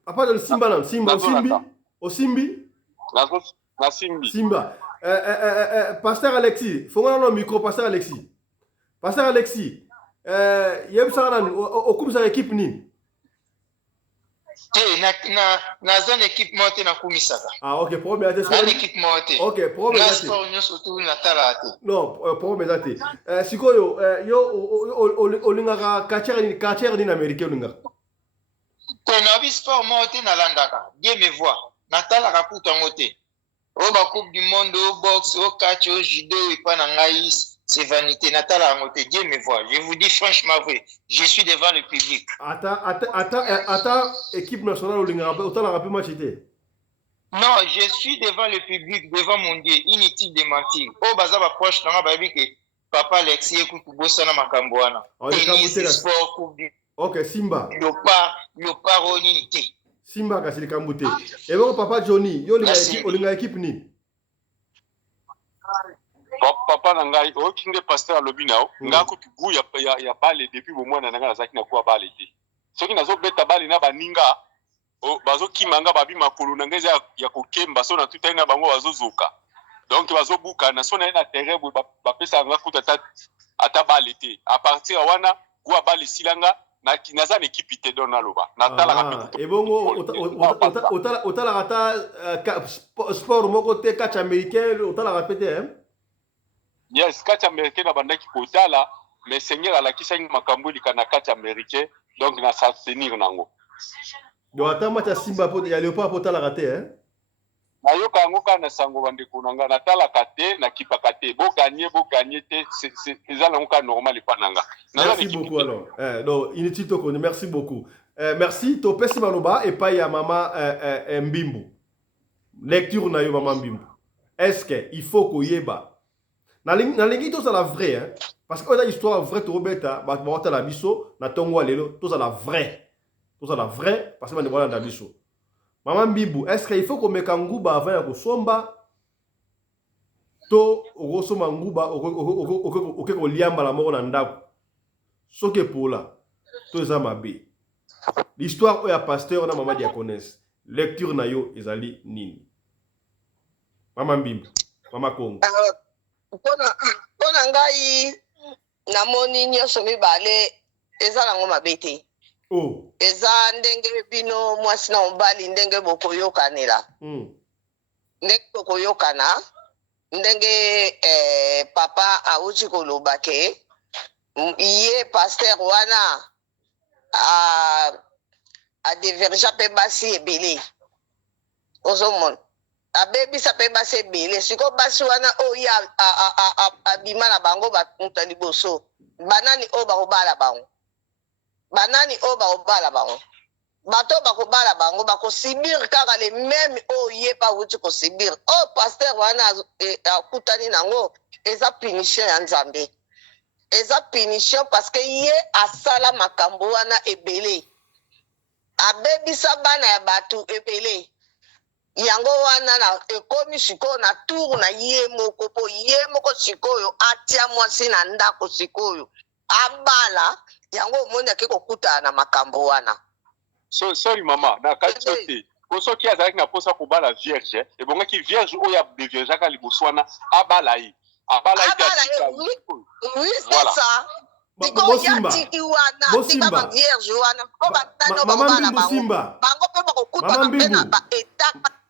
papa de Simba na Simba Osimbi na Simbi Simba pasteur Alexis fonga na micro pasteur Alexis yebisa na okumisa équipe nini na zone équipe mote na kumisaka ok problème ate na équipe mote ok problème ate sport nyonso tu na tala ate non problème ate sikoyo yo olingaka quartier ni américain olingaka to na bi sport mote na landaka bien me voir na tala ka kutu ngote o ba coupe du monde au boxe au catch au judo et pas na ngai c'est vanité natala ngote Dieu me voit je vous dis franchement vrai je suis devant le public ata équipe nationale olingaka otala rapide match té non je suis devant le public devant mon Dieu inutile de mentir o baza ba proche na ba bi ke papa Alexis ekutu bosana makambo wana tennis sport coupe du OK Simba yo paroni nité Simba kasi likambuté et bon papa Johnny yo olinga équipe ni papa na ngai okinde pasteur alobi nao ngako tugu ya bale depuis bomwana na ngala zaki na kwa bale te soki nazo beta bale na baninga bazo kimanga babi makolo na ngeza ya kokemba so na tutai na bango bazo zoka donc bazo buka na so na na terrain ba pesa ngako ata bale te à partir wana kwa bale silanga na za équipe te dona loba na tala rapide et bongo otala ata sport moko te catch américain otala rapide hein yes catch américain na bandaki kotala mais seigneur alakisa makambo likana catch américain donc na s'abstenir nango do ata match Simba po ya Léopard potala raté hein na yoka yango kana sango bande kunanga na tala kate na kipaka te bo gagner te c'est ezala ka normal pa nanga merci beaucoup alors non inutile to connait merci beaucoup merci to pesi maloba et pas ya mama Mbimbu lecture na yo mama Mbimbu est-ce que il faut koyeba na lingi to ça la vrai hein parce que la histoire vraie to robeta ba ta la biso na tongo lelo to ça la vrai parce que ba ne voilà na biso mama Mbimbu est-ce qu'il faut qu'on mette nguba avant ya kosomba to okosoma nguba okeko liamba la moko na ndako soke pola to za mabe. L'histoire où ya pasteur na mama diaconesse. Lecture na yo ezali nini? Mama Mbimba, Mama Kongo. Pona ngai namoni nyonso mibale eza nango mabe te. Oh. Eza ndenge bino mwasi na mobali ndenge bokoyokanela. Ndenge bokoyokana ndenge papa auti koloba ke ye pasteur wana a diverge pe basi ebele. Ozomona abebisa pe basi ebele siko basi wana oyo abima na bango bamuta liboso banani oyo bakobala bango bato bakobala bango bakosibir kaka le meme oyo ye pa wuti kosibir oyo pasteur wana akutani nango eza punition ya Nzambe, eza punition parce que ye asala makambo wana ebele abebisa bana ya bato ebele yango wana na ekomi sikoyo na tour na ye moko po ye moko sikoyo atia mwasi na ndako sikoyo abala yango omoni ake kokutana na makambo wana. Sorry mama, na kati koso ki azalaki na posa kobala vierge ebongaki vierge oyo abeviergeaka liboso wana abala ye oui c'est ça. Bosimba,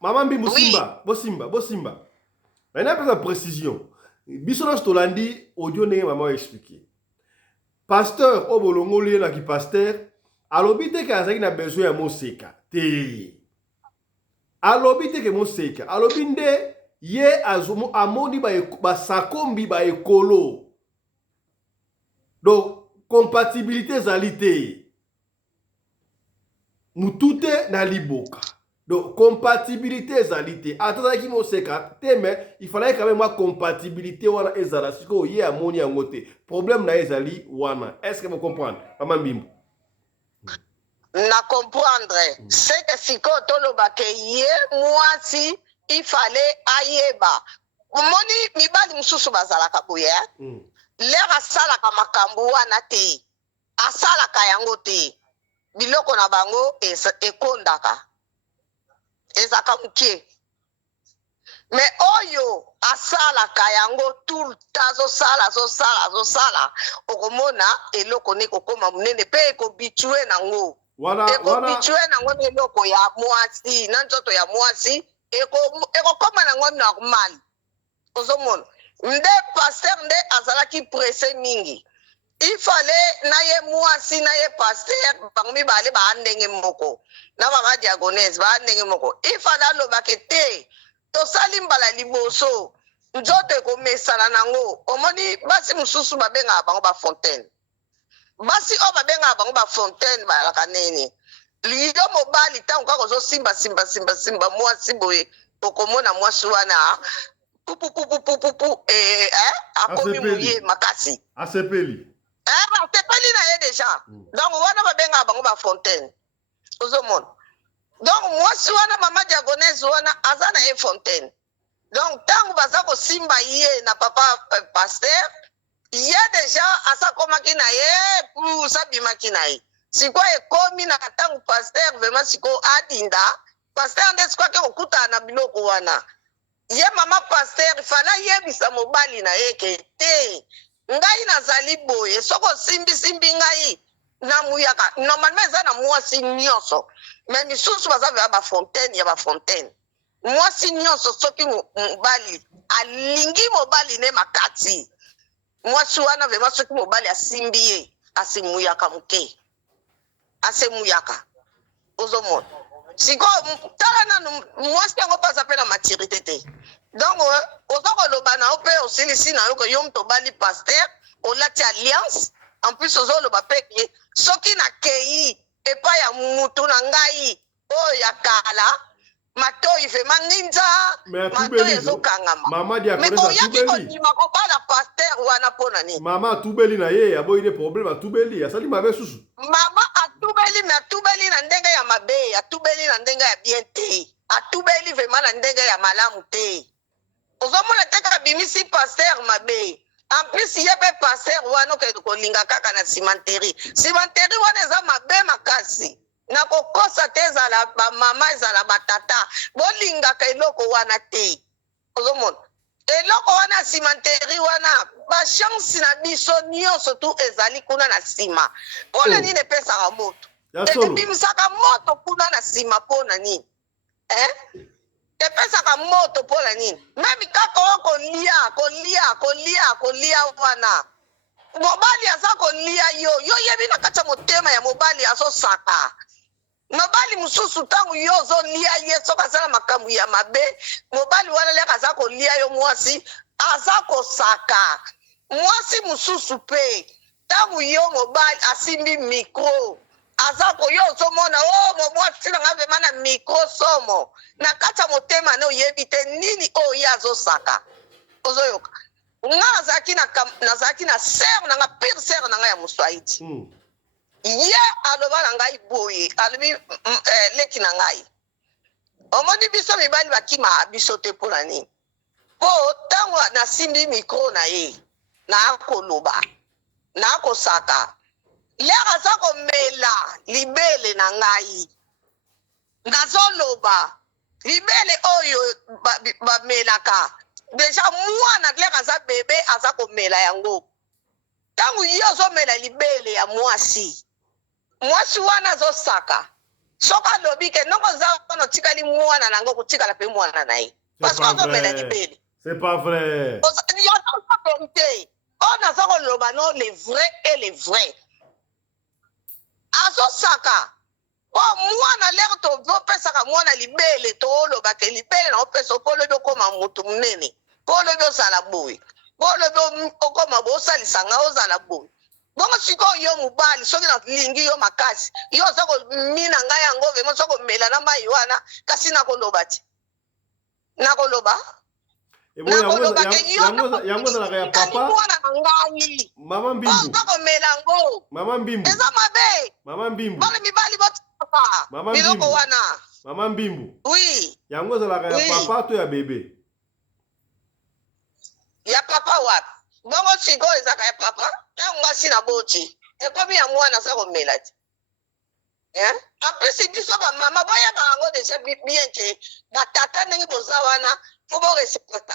Maman Mbimbu Bosimba. Maintenant pour la précision, biso Stolandi audio ne maman expliqué. Pasteur obolongo lié na ki pasteur, alobite ka azaki na besoin ya moseka. Te. Alobite ke moseka, alobinde ye azumo amoni ba sakombi ba ekolo. Donc, compatibilité zalité. Moutouté na liboka. Donc, compatibilité zalité. Attends, qui m'ont séquat, mais il fallait quand même moi compatibilité wana ezala. Si ko yé amoni en côté. Problème na ezali wana. Est-ce que vous comprenez? Maman Bimbo. Na comprendre. C'est que si ko toloba ke yé moi si il fallait ayeba. Moni mibali msusu bazala kabuye. Lera asalaka makambo wana te asalaka yango te biloko na bango ekondaka ezaka muke mais oyo asalaka yango tout le temps azosala okomona eloko ne kokoma munene pe ekobitue nango ekobitue nango eloko ya mwasi na nzoto ya mwasi ekokoma nango normal ozomona. Nde pasteur nde azalaki pressé mingi. Il fallait na ye mwasi na ye pasteur bango mibale ba ndenge moko. Na mama diagonese ba ndenge moko. Il fallait alobake te. Tosali mbala liboso. Nzoto ekomesana nango. Omoni basi mususu babenga bango ba fontaine. Basi o babenga bango ba fontaine ba lakanene. Liyo mobali tango kako zo simba mwasi boye. Okomona mwasi wana akomi mouye makasi asepeli na ye déjà. Donc wana babenga bango ba fontaine ozomona. Donc mwasi wana mama diagonese wana aza na ye fontaine. Donc tango baza kosimba ye na papa pasteur ye déjà asa komaki na ye pour sabimaki na ye siko ekomi na tango pasteur vraiment siko adinda pasteur nde siko ake kokutana na biloko wana. Ye mama pasteur fala yebisa mobali na yeke te ngai nazali boye soko simbi ngai na muyaka normalement eza na mwasi nyonso mais misusu baza ya ba fontaine mwasi nyonso soki mobali alingi mobali ne makati mwasi wana vema soki mobali asimbi ye asimuyaka muke asemuyaka ozomona. Siko tala na mwasi yango pasa pe na maturité te. Donc ozoko loba na ope osilisi na yo ko yom to bali pasteur olati alliance en plus ozoloba pe soki na kei epa ya mutu na ngai o ya kala matoi fe manginza matoi ezokangama mama dia kolesa tubeli makobala pasteur wana pona ni mama tubeli na ye abo ile problème atubeli asali mabe susu mama atubeli na ndenge ya mabe atubeli na ndenge ya bien te atubeli vraiment na ndenge ya malamu te ozomona teka bimisi pasteur mabe En plus ye pe passer wana ke kolinga kaka na cimenterie wana eza mabe makasi na kokosa te ezala bamama ezala batata bolingaka eloko wana te ozomona eloko wana cimenterie wana bachance na biso nyonso tu ezali kuna na nsima mpona nini epesaka moto ebimisaka moto kuna na nsima mpona nini epesaka moto mpona nini memi kaka wa kolia wana mobali aza kolia yo yebi na kati ya motema ya mobali azosaka mobali mosusu ntango yo ozolia ye soki azala makambo ya mabe mobali wana leka aza kolia yo mwasi aza kosaka mwasi mosusu mpe ntango yo mobali asimbi mikro aza koyo ozomona mwasi nanga vema na mikro somo na kati ya motema ne oyebi te nini oyo ye azosaka ozoyoka nga nazalaki na sere nanga pire sere nanga ya moswahili ye aloba na ngai boye alobi leki na ngai omoni biso mibali bakima biso te mpona nini mpo ntango nasimbi mikro na ye nakoloba nakosaka lere aza komela libele na ngai nazoloba libele oyo bamelaka deja mwana lere aza bebe aza komela yango ntango ye ozomela libele ya mwasi wana azosaka soki alobi ke noko oza wana otikali mwana nango kotikala mpe mwana na ye parce que ozomela libele c'est pas vrai vérité oyo naza koloba no le vrai et le vrai azosaka po mwana lere tozopesaka mwana libele tooloba ke libele na opesa po olobi okoma motu monene po olobi ozala boye po olobi okoma bosalisa nga ozala boye bongo sikoyo yo mobali soki nalingi yo makasi yo oza komina ngai yango vema soki komela na mai wana kasi nakoloba te nakoloba yango ezalaka ya papa mwana na ngai mama mbimbu oza komela yango mama mbimbu eza mabe mama mbimbu bana mibali botaka biloko wana mama mbimbu oui yango ezalaka ya papa to ya bebe ya papa wapi bongo sikoyo ezalaka ya papa ntango ngasi na boti ekomi ya mwana aza komela te apesi biso bamama boyeba yango deja bien ke batata ndenge boza wana fo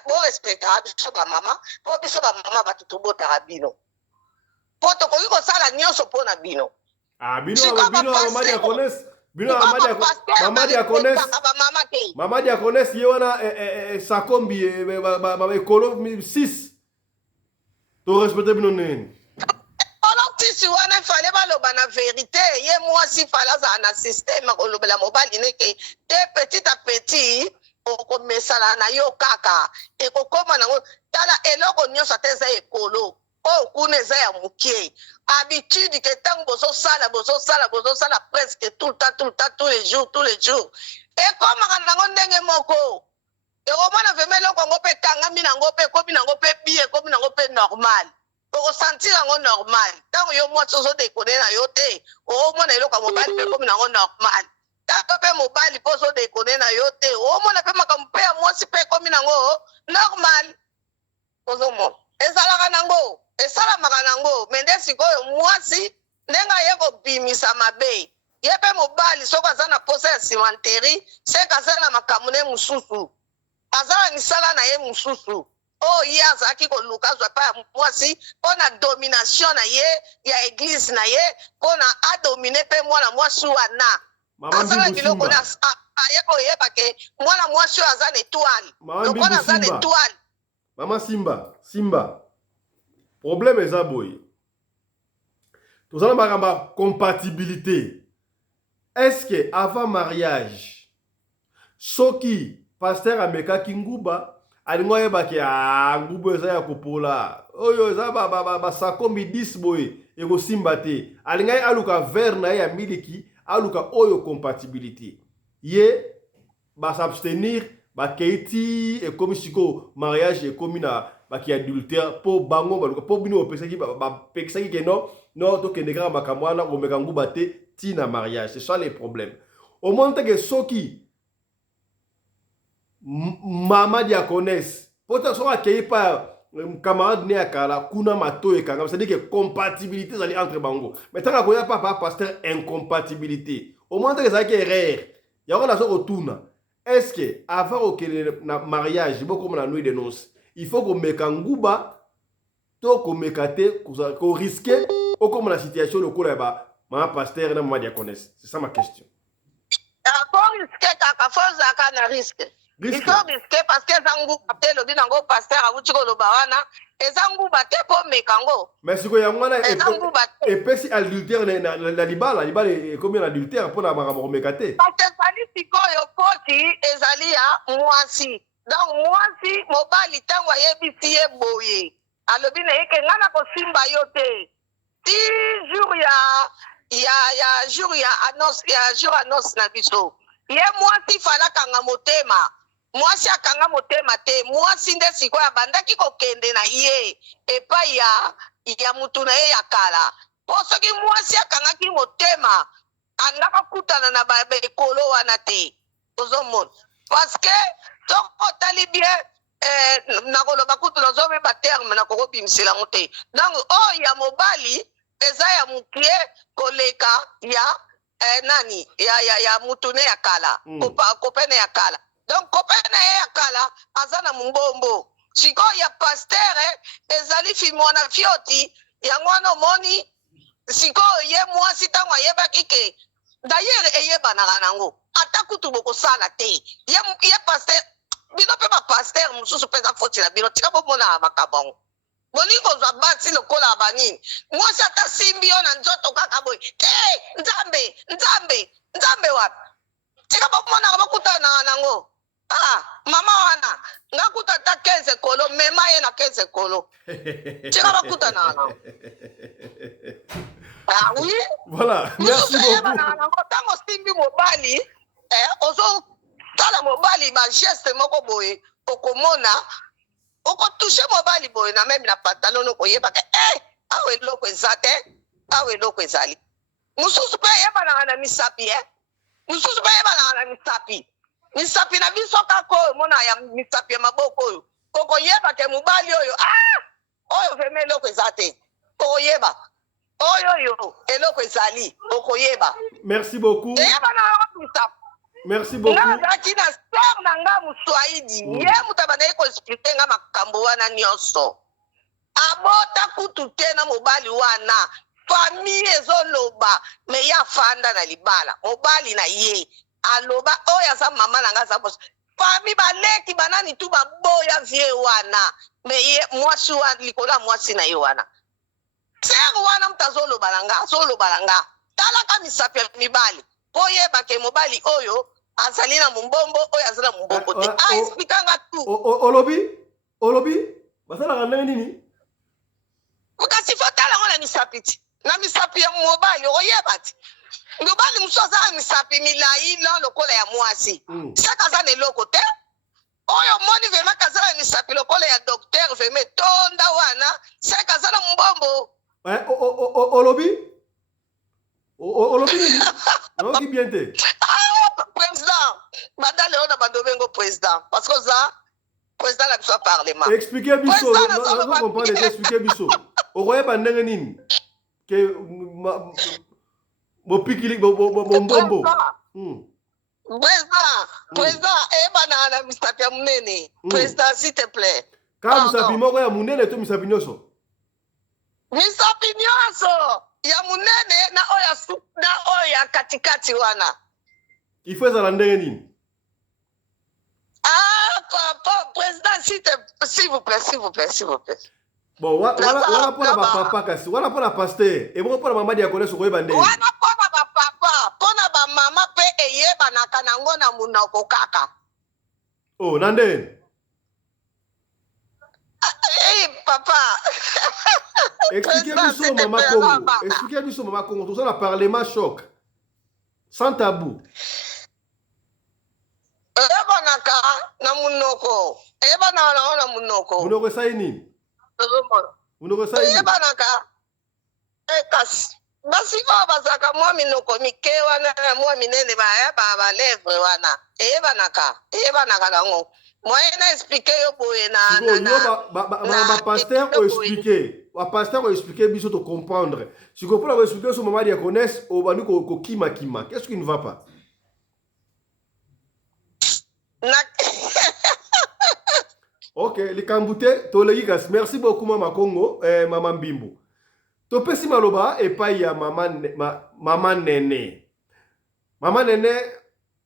borespectaka biso bamama mpo biso bamama bato tobotaka bino mpo tokoki kosala nyonso mpona bino mama diakonese ye wana sakombi ekolo 6 torespecte bino nini olotisi wana ifale baloba na verite ye mwasi fale azala na systeme kolobela mobali neke te petit a petit okomesana na yo kaka ekokoma nango tala eloko nyonso ata eza ekolo oyo kuna eza ya mokie habitude ke ntango bozosala presque tout le temps tous les jours ekomaka nango ndenge moko ekomona vema eloko yango mpe ekangami nango mpe ekomi nango mpe bien ekomi nango mpe normal okosentir yango normal ntango yo mwasi ozodekone na yo te omona eloko ya mobali mpe ekomi nango normal ntango mpe mobali mpo ozodekone na yo te omona mpe makambo mpe ya mwasi mpe ekomi nango normal ozomona ezalaka nango esalamaka nango me nde sikoyo mwasi ndenge aye kobimisa mabe ye mpe mobali soki aza na posa ya cimenterie seke aza na makambo ne mosusu aza na misala na ye mosusu oyo ye azalaki koluka azwa pa ya mwasi mpo na domination na ye ya eglize na ye mpo na adomine mpe mwana mwasi wana azala biloko aye koyeba ke mwana mwasi oyo aza na etoile lokola aza na etoile mama simba problème eza boye tozala makambo ya compatibilité est-ce que avant mariage soki pasteur amekaki nguba alingo ayebaki nguba eza ya kopola oyo eza basakombi 10 boye ekosimba te alingai aluka verre na ye ya miliki aluka oyo compatibilité ye basabstenir bakeiti ekomi siko mariage ekomi na baki adultère po bango baluka po bino bapekisaki ke no tokende kaka makambo wana komeka nguba te tina mariage c'est ça le problème omoni teke soki mama diakonese po te soki akei pa camarade né à Kala, kuna mato et kanga, c'est-à-dire que compatibilité entre bango. Mais tant qu'il n'y a pas pasteur incompatibilité, au moins que ça qui est rare, il y a un retourne. Est-ce que avant que le mariage, comme la nuit de noces, il faut qu'on mette un gouba, qu'on mette qu'on risque, ou comme la situation le coup là-bas, ma pasteur n'a pas diaconesse. C'est ça ma question. Faut risquer kaka faut zaka na risque. Il faut risquer parce que zangu patel le binango pasteur a wuchiko lo bawana et zangu bate po mekango. Mais ce que yangwana et puis si adultère la libala est combien d'adultère pour la maramour mekate. Parce que sali siko yo koti ezali ya mwasi. Donc mwasi mobali tango yebisi ye boye. Alobi na yeke ngana ko simba yote. Ti jour ya jour ya annonce na biso. Ye mwasi fala kanga motema. Mwasi akanga motema te. Mwasi nde sikoya bandaki kokende na ye. Epa ya mutu na ye ya kala. Po soki mwasi akangaki motema. Andaka kutana na ba ekolo wana te. Ozomona. Parce que toko tali bien nakoloba kutu nazobe ba terme na koko bimisela ngote. Donc ya mobali eza ya mukie koleka ya nani ya mutune ya kala kopene ya kala donc kopene ya kala azana mumbombo siko ya pasteur ezali fimona fioti yango moni siko ye mwasi tango yebaki ke d'ailleurs eyebana nango ata kutu boko sala te ye pasteur bino pe ba pasteur mususu peza foti na bino tika bomona makabongo bolingo zwa basi lokola banini mwasi ata simbi yo na nzoto kaka boy nzambe wapi tika bomona bakutana nango mama wana ngakuta ta 15 kolo mema ye na 15 kolo tika bakutana nango oui voilà merci beaucoup tango simbi mobali ozo tala mobali ba geste moko boye okomona oko touche mobali boye na même na pantalon oko yeba ke awe loko ezate awe loko ezali mususu pe yeba na misapi mususu pe yeba na misapi na biso kako mona ya misapi maboko oyo koko yeba ke mobali oyo oyo veme loko ezate oko yeba oyo eloko ezali oko yeba. Merci beaucoup. Yeba na misapi. Merci beaucoup. Nazaki na star na nga muswahili ye mutabana ko expliquer nga makambo wana nyonso abota kutu te na mobali wana famille ezoloba me ya fanda na libala mobali na ye aloba oya za mama na nga za boss famille baleki banani tu baboya vie wana me ye mwasi wa likola mwasi na ye wana ser wana mtazoloba langa talaka misapi mibali po yeba ke mobali oyo azali na mumbombo oyo azali na mumbombo te expliquanga tu olobi basalaka ndenge nini kasi fotala ngo na misapi ya mobali oyeba ti mobali mosusu aza na misapi milai na lokola ya mwasi saka aza na eloko te oyo moni vraimen kaza na misapi lokola ya docteur vraimen tonda wana saka aza na mumbombo olobi nini naoki bien te président badale oyo na bandobengo président parce que oza président na biso ya parlement expliquer biso comprendre te expliquer biso okoyeba ndenge nini ke bopikili bombombo président eyeba na misapi ya monene président s'il te plaît kaka misapi moko ya monene to misapi nyonso misapi nyonso ya munene na oyo ya katikati wana il faut ezala ndenge nini président s'il vous plaît bon wana mpona bapapa kasi wana mpona paster ebongo mpona mama diakonese koyeba ndenge wana mpona bapapa mpona bamama mpe eyebanaka nango na munoko kaka na ndenge papa expliquez biso mama Congo toza na parlement choc sans tabou eyebanaka na munoko esali nini eyebanaka kasi basi oyo bazalaka mwa minoko mike wana mwa minene balevre wana eyebanaka nango Moi, na expliqué yo boye na pasteur o expliquer. Ba pasteur o expliquer biso to comprendre. Si vous comprenez expliquer sur maman diaconesse au banu ko kima. Qu'est-ce qui ne va pas? Ok, les Kambouté, Tolegigas, merci beaucoup Mama Congo, Maman Bimbo. Topesi maloba et pas ya maman Nene. Maman Nene,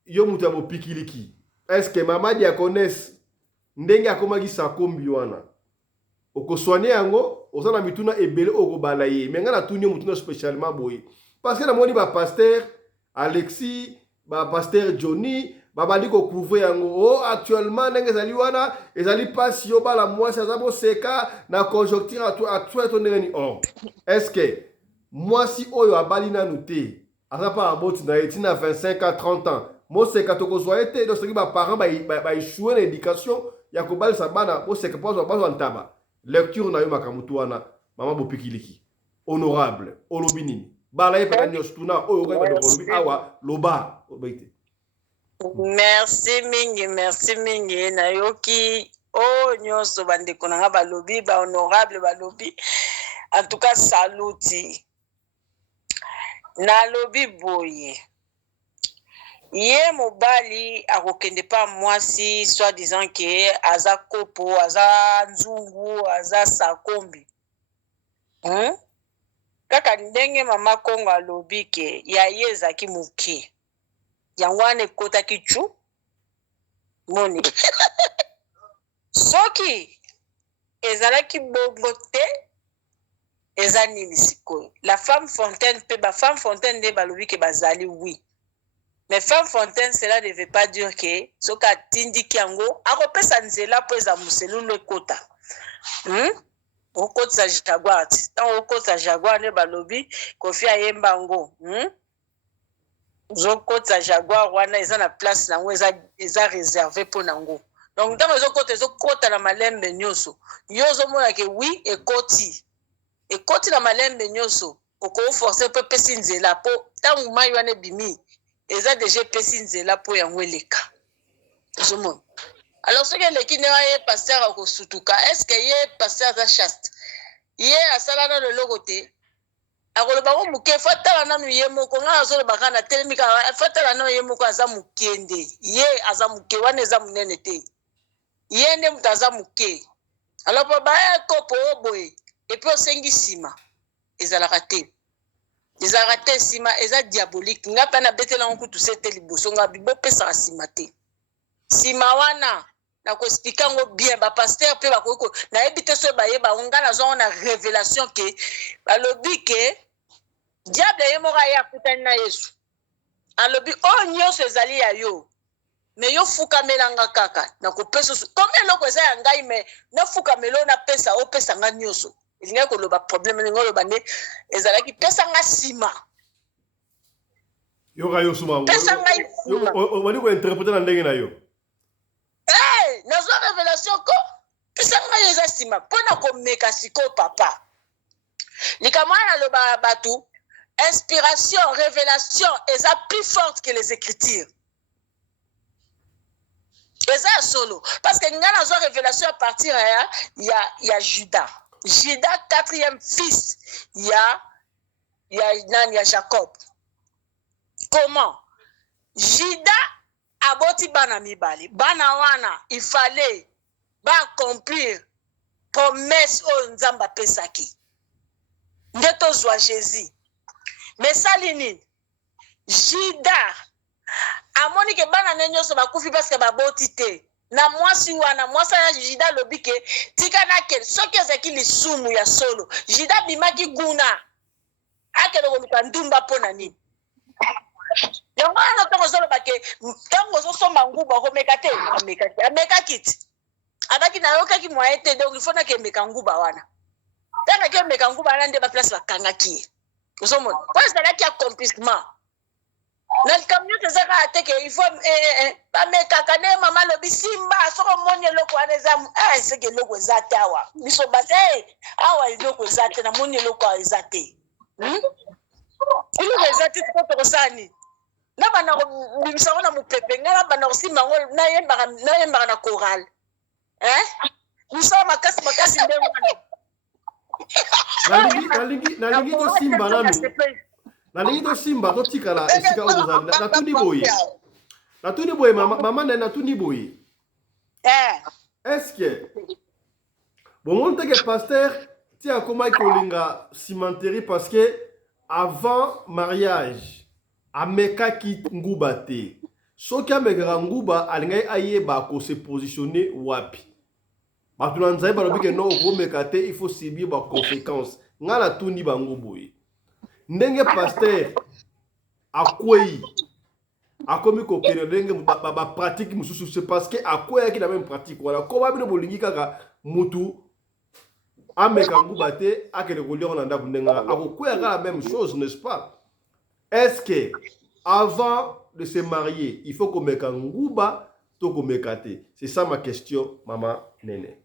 yo mutabo pikiliki. Est-ce que maman diaconesse ndenge akomaki sakombi wana? Oko soigner yango, osana mituna ebele oko balaye. Mais ngana tunyo mutuna spécialement boy. Parce que na moni ba pasteur Alexis, ba pasteur Johnny, babali ko couvrir yango. Oh actuellement ndenge ezali wana, ezali pasi yo bala mwasi azabo seka na conjoncture à toi ton ndenge ni. Oh. Est-ce que mwasi oyo abali na nuté, asa pa aboti na etina 25 à 30 ans. Mo seka to ko soyete, donc c'est que ba parents ba échouer l'éducation, ya ko bali sa bana, mo seka pas ba ntaba. Lecture na yo makamutu wana, mama bopikiliki. Honorable, olobinini. Bala ye pa nyos tuna oyo ko ba de awa loba obaite. Merci mingi nayoki nyonso bandeko nanga balobi ba honorable balobi. En tout cas saluti. Nalobi boye. Ye mobali akokende pa mwasi soit disant que aza kopo, aza nzungu, aza sakombi. Kaka ndenge mama Kongo alobi ke ya ye ezaki muke. Yango wana ekotaki chu moni. Soki ezalaki bongo te eza nini sikoyo. La femme fontaine pe ba femme fontaine nde balobi ke bazali oui. Mais femme fontaine cela ne veut pas dire que soki atindiki yango akopesa nzela po eza muselulu ekota. Okotisa jaguar ti. Ntango okotisa jaguar nde balobi kofi ayemba yango. Zokota jaguar wana eza na place nango eza réservé pour nango. Donc ntango ezokota na malembe nyonso. Yo ozomona ke oui ekoti na malembe nyonso. Oko forcer pe pesi nzela po ntango mai wana ebimi eza déjà pesi nzela po yango eleka. Ozomona. Alors ce que eleki ne ye pasteur akosutuka, est-ce que ye pasteur aza chaste? Ye asala na leloko te. Akoloba ko muke fatala nanu ye moko nga azoloba kana telemika fatala nanu ye moko aza mukende. Ye aza muke wana eza munene te. Ye nde mutu aza muke. Alors pa ba kopo oboye et puis osengi sima ezalaka te. Ezalaka te sima eza diabolique. Nga pa na betela ngo kutu sete liboso nga bibo pesa sima te. Sima wana na ko expliquer ngo bien ba pasteur pe ba ko na ebite so ba ye ba nga na zo na révélation ke balobi ke diable ye moko ya kutani na Yesu. Alobi nyonso ezali ya yo. Me yo fukamelanga kaka na kopesa comme eloko eza ya ngai me na fukamelo na pesa o pesa nga nyonso. Elinga ko loba problème ni ngolo bande ezalaki pesa nga sima. Yo ga yo suma. Pesa nga sima. O wali ko interpréter na ndenge na yo. Nazo révélation ko pesa nga eza sima pona ko meka siko papa. Likamana loba batu inspiration, révélation, eza plus forte que les écritures. Eza solo. Parce que nous avons une révélation à partir il y a Judas. Judas, 4e fils. Il y a Jacob. Comment? Judas a boti bana mibali. Bana wana, il fallait accomplir promesse au Nzamba Pesaki. Ndeto zwa Jésus. Mais salini Judas amoni ke bana nenyoso bakufi parce que baboti te na mwasi wana mwasa ya Judas lobike tika na kel soki ezaki lisumu ya solo Judas bimaki guna akelo komika ndumba pona nini yango na tongo solo bake tango so somba nguba ko mekate ameka kiti abaki na yokaki moyete donc il faut na ke meka nguba wana tanga ke meka nguba wana nde ba place bakanga ki. Vous avez un accomplissement. Dans le camion, il faut pas mettre maman le simba, so money loko anezam, c'est que loko zate awa. Miso base, awa loko zate na money loko zate. Il est zate ko to sani. na bana bimisa na mupepe ngala bana osimba ngo na yemba na choral musa makasi ndengwana nalingi to simba nanu nalingi to simba to tikala esika ozali na tuni boye mama na tuni boye est-ce que bon que pasteur ti akoma kolinga cimenterie parce que avant mariage amekaki nguba te soki amekaka nguba alingai ayeba ko se positionner wapi bato na nzai balobi ke non okomeka te il faut subir ba conséquence nga na tuni bango boye ndenge pasteur akwei akomi kokende ndenge ba pratique mususu c'est parce que akweyaki na même pratique wala ko babino bolingi kaka mutu ameka nguba te akende kolia na ndako ndenga akokweyaka la même chose n'est-ce pas? Est-ce que avant de se marier il faut komeka nguba to komeka te? C'est ça ma question maman Nene.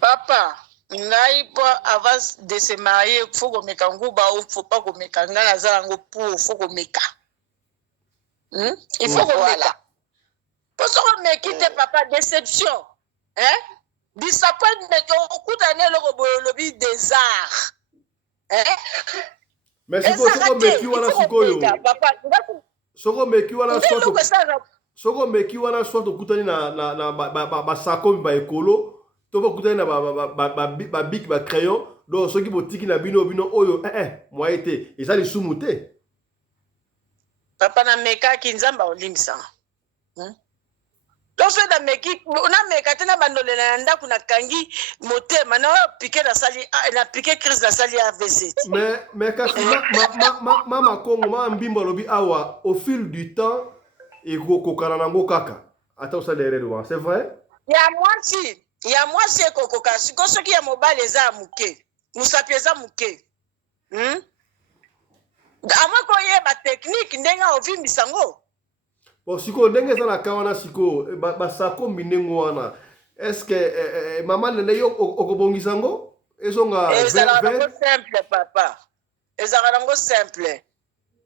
Papa, avant de se marier, il faut qu'on mette un goût, il ne faut pas qu'on mette un goût, il faut qu'on mette. Il faut qu'on mette. Pour ce qu'on mette, quitte papa, déception. Disappointment, au coup d'année, le lobby des arts. Mais si vous mettez wala sikoyo. Soko meki wala soit. Soko meki wala soit okutani na ba sakomi ba ekolo. To ba kutani na ba big ba crayon. Donc ceux qui botiki na bino oyo moi été et ça les sumuté. Papa na meka kinzamba olimisa. Donc c'est dans meki on meka tena bandole na ndaku na kangi motema na piquer la sali na piquer crise la sali AVC. Mais kasi mama Kongo ma mbimba lobi awa au fil du temps et kokana nango kaka. Attends ça derrière moi, c'est vrai? Il y a moi si kokoka siko soki ya mobile eza muke. Musapi eza muke. Ama ko yeba technique ndenga ovimbisa ngo. Bon siko ndenge za na kawana siko ba sako mbinengo wana. Est-ce que maman Nene yo okobongisa ngo? Ezonga simple papa. Ezaka ngo simple.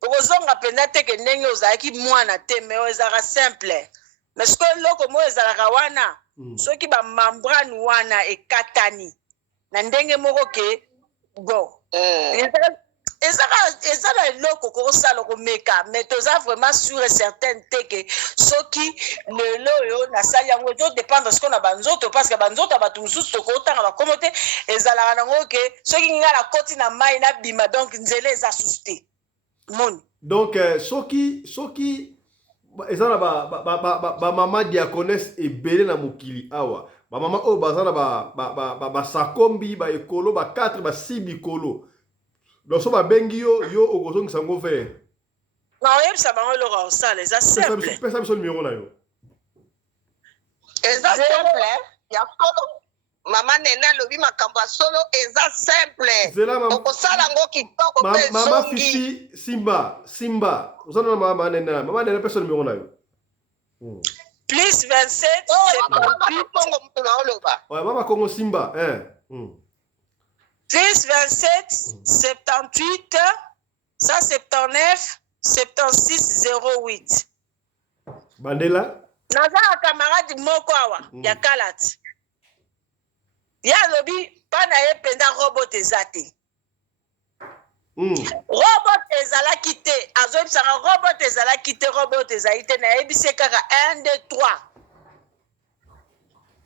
Okozonga penda teke ndenge ozaki mwana te mais ezaka simple. Mais ce que loko mo ezaka wana soki ba membrane wana ekatani na ndenge moko ke bon ezala eloko kosala komeka mais toza vraiment sûr et certain que soki lelo yo na sali yango to dépendre ce qu'on a banzoto parce que banzoto ba tumususu tokotanga ba komote ezala nango ke soki ngala koti na mai na bima donc nzele eza susté mon donc soki ezala ba mama diaconesse ebele na mokili awa ba mama o bazana ba sakombi ba ekolo ba 4 ba 6 bikolo donc so ba bengi yo okozongisa ngo faire na yebisa bango lo ka osala eza simple pesa biso numéro na yo eza simple ya solo mama Nene lobi makambo solo eza simple okosala ngo kitoko pe mama Fifi Simba uzana na mama Nene pesa numéro na yo plus 27 ouais mama Kongo Simba plus 27 78 179 76 08 Bandela naza camarade moko awa ya Kalati ya lobi pana ye penda robot ezate robot ezalaki te azoyebisaka robot ezalaki te robot ezali te na yebisi kaka 1 2 3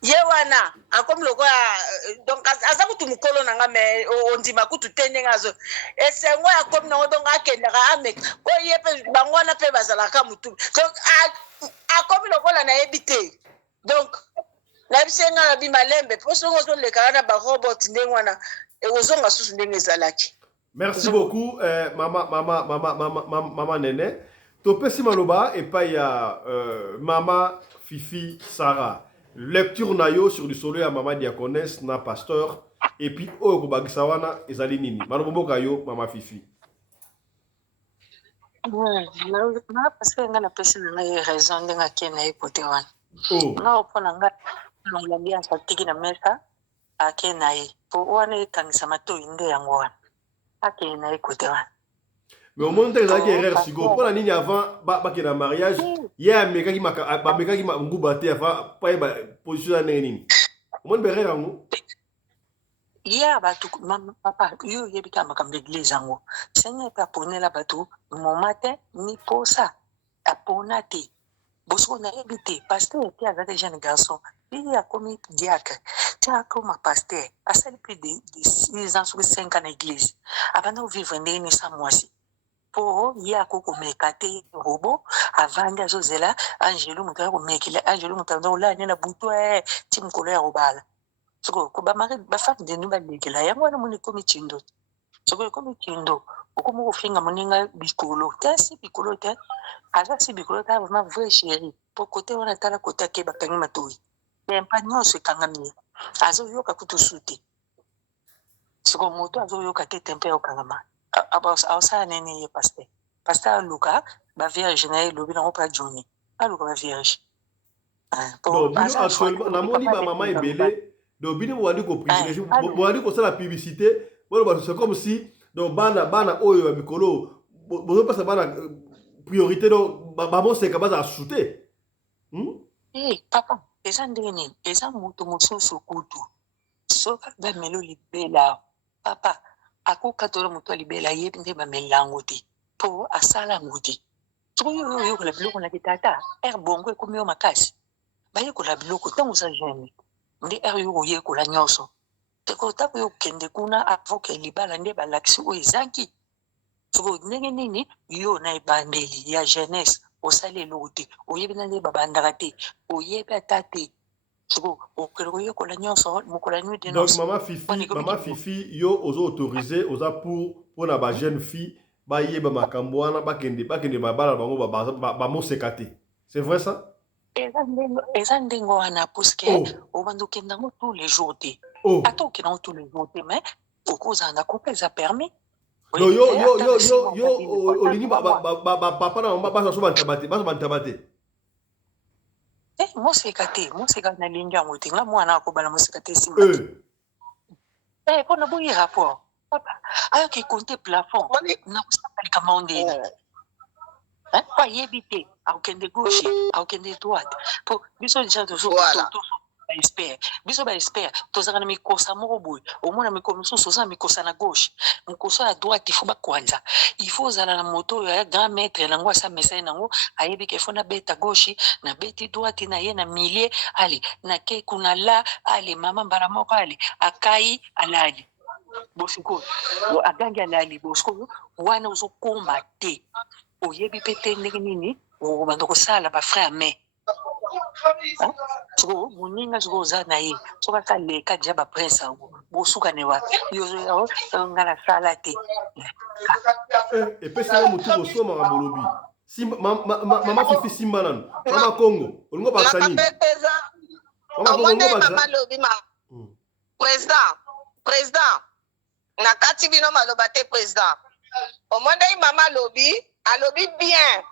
ye wana akomi lokola donc aza kutu mokolo nanga me ondima kutu te ndenge azo esengo akomi nango donc akendaka ameka po ye mpe bango wana mpe bazalaka motu donc akomi lokola nayebi te donc nayebisi nga na bimalembe mpo songo ozolekaka na barobot ndenge wana ekozonga susu ndenge ezalaki. Merci beaucoup mama Nene topesi maloba epai ya mama Fifi Sarah lecture na yo sur du solo ya mama diaconesse na pasteur et puis oyo kobakisa wana ezali nini maloba mboka yo mama Fifi. Na parce que nga na pesi na ngai raison ndenge akena ye kote wana nga opona nga nongambi asatiki na mesa akena ye po wana ekangisa matoi nde yango wana akena ye kote wana Mais au moins, tu as erreur sigo. Pour la ligne avant, qui na mariage, il y a un mec qui m'a ngoubaté avant, pas une position à n'engin. Au moins, erreur en ya batu papa yo yebika makambo église yango seigneur pe aponela bato moma te ni posa apona te boso nayebi te pasteur te aza te jeune garçon ye akomi diacre te akoma pasteur asali plus de 6 ans soki 5 ans na église abanda kovivre ndenge nini sa mwasi po ye akokomeka te robo avandi azozela angelu moto akomekila angelu moto aza kolani na butu ti mokolo ya kobala soko ko bafami de nous balekela yango wana moni komi chindo soko komi chindo okomi kofinga moninga bikolo te si bikolo te aza si bikolo te vraiment vrai chéri po kote wana tala kote ake bakangi matoi tempa nyonso ekangami azoyoka kutu su te soko moto azoyoka te tempa okangama aosala nini ye paster aluka bavierge na ye elobi nango mpa joni aluka bavierge namoni bamama ebele donc bino bowandi koprivilège bowandi kosala publicité c'est comme si donc bana oyo ya mikolo bozopesa bana priorité donc bamoseka bazala sute papa eza ndenge nini eza moto mosusu kutu soki bamelo libela papa akokatola moto ya libela ayebi nde bamela yango te mpo asala yango te soki oyo oyokola biloko na kitata ere bongo ekomi yo makasi bayekola biloko ntango oza jeune nde ere yo koyekola nyonso tekotako yo okende kuna avoke libala nde balakisi oyo ezangi soki ndenge nini yo na ebandeli ya jeunesse osali eloko te oyebi na nde babandaka te oyebi ata te soki okende koyekola nyonso mokola nui de donc mama fifi yo ozo autorisé oza pour na ba jeune fille bayeba makambo wana bakende babala bango bamoseka te c'est vrai ça eza ndenge wana puske obanda okendango tous les jours te ata okendango tous les jours te mais okozanga kope eza permis yo olingi papa na mama baso bantaba te moseka te moseka nalingi yango te nga mwana akobala moseka te nsima te mpona boyi rapport papa ayoki konte plafond nakosaka likama ondeni po ayebi te akokende gauche akokende droite po biso deja baespert biso baespert tozalaka na mikosa moko boye omona mikolo mosusu oza na mikosa na gauche mikosa ya droite ifo bakwanza ifo ozala na moto oyo aya grand maître nango asa mesai nango ayebi ke ifo nabeta gauche nabeti droite na ye na milie ale nake kuna la ale mama mbala moko ale akai alali bosikoyo agangi alali bosikoyo wana ozokomba te oyebi mpe te ndenge nini obanda kosala bafrère mai soko moninga soko oza na ye soki akaleka dia baprince yango bosukane wapi yo nga nasala te epesinga motu kosomaka bolobi mama fifi simba nano mama congo olingo basani mama lobi président na kati bino maloba te président omondai mama alobi bien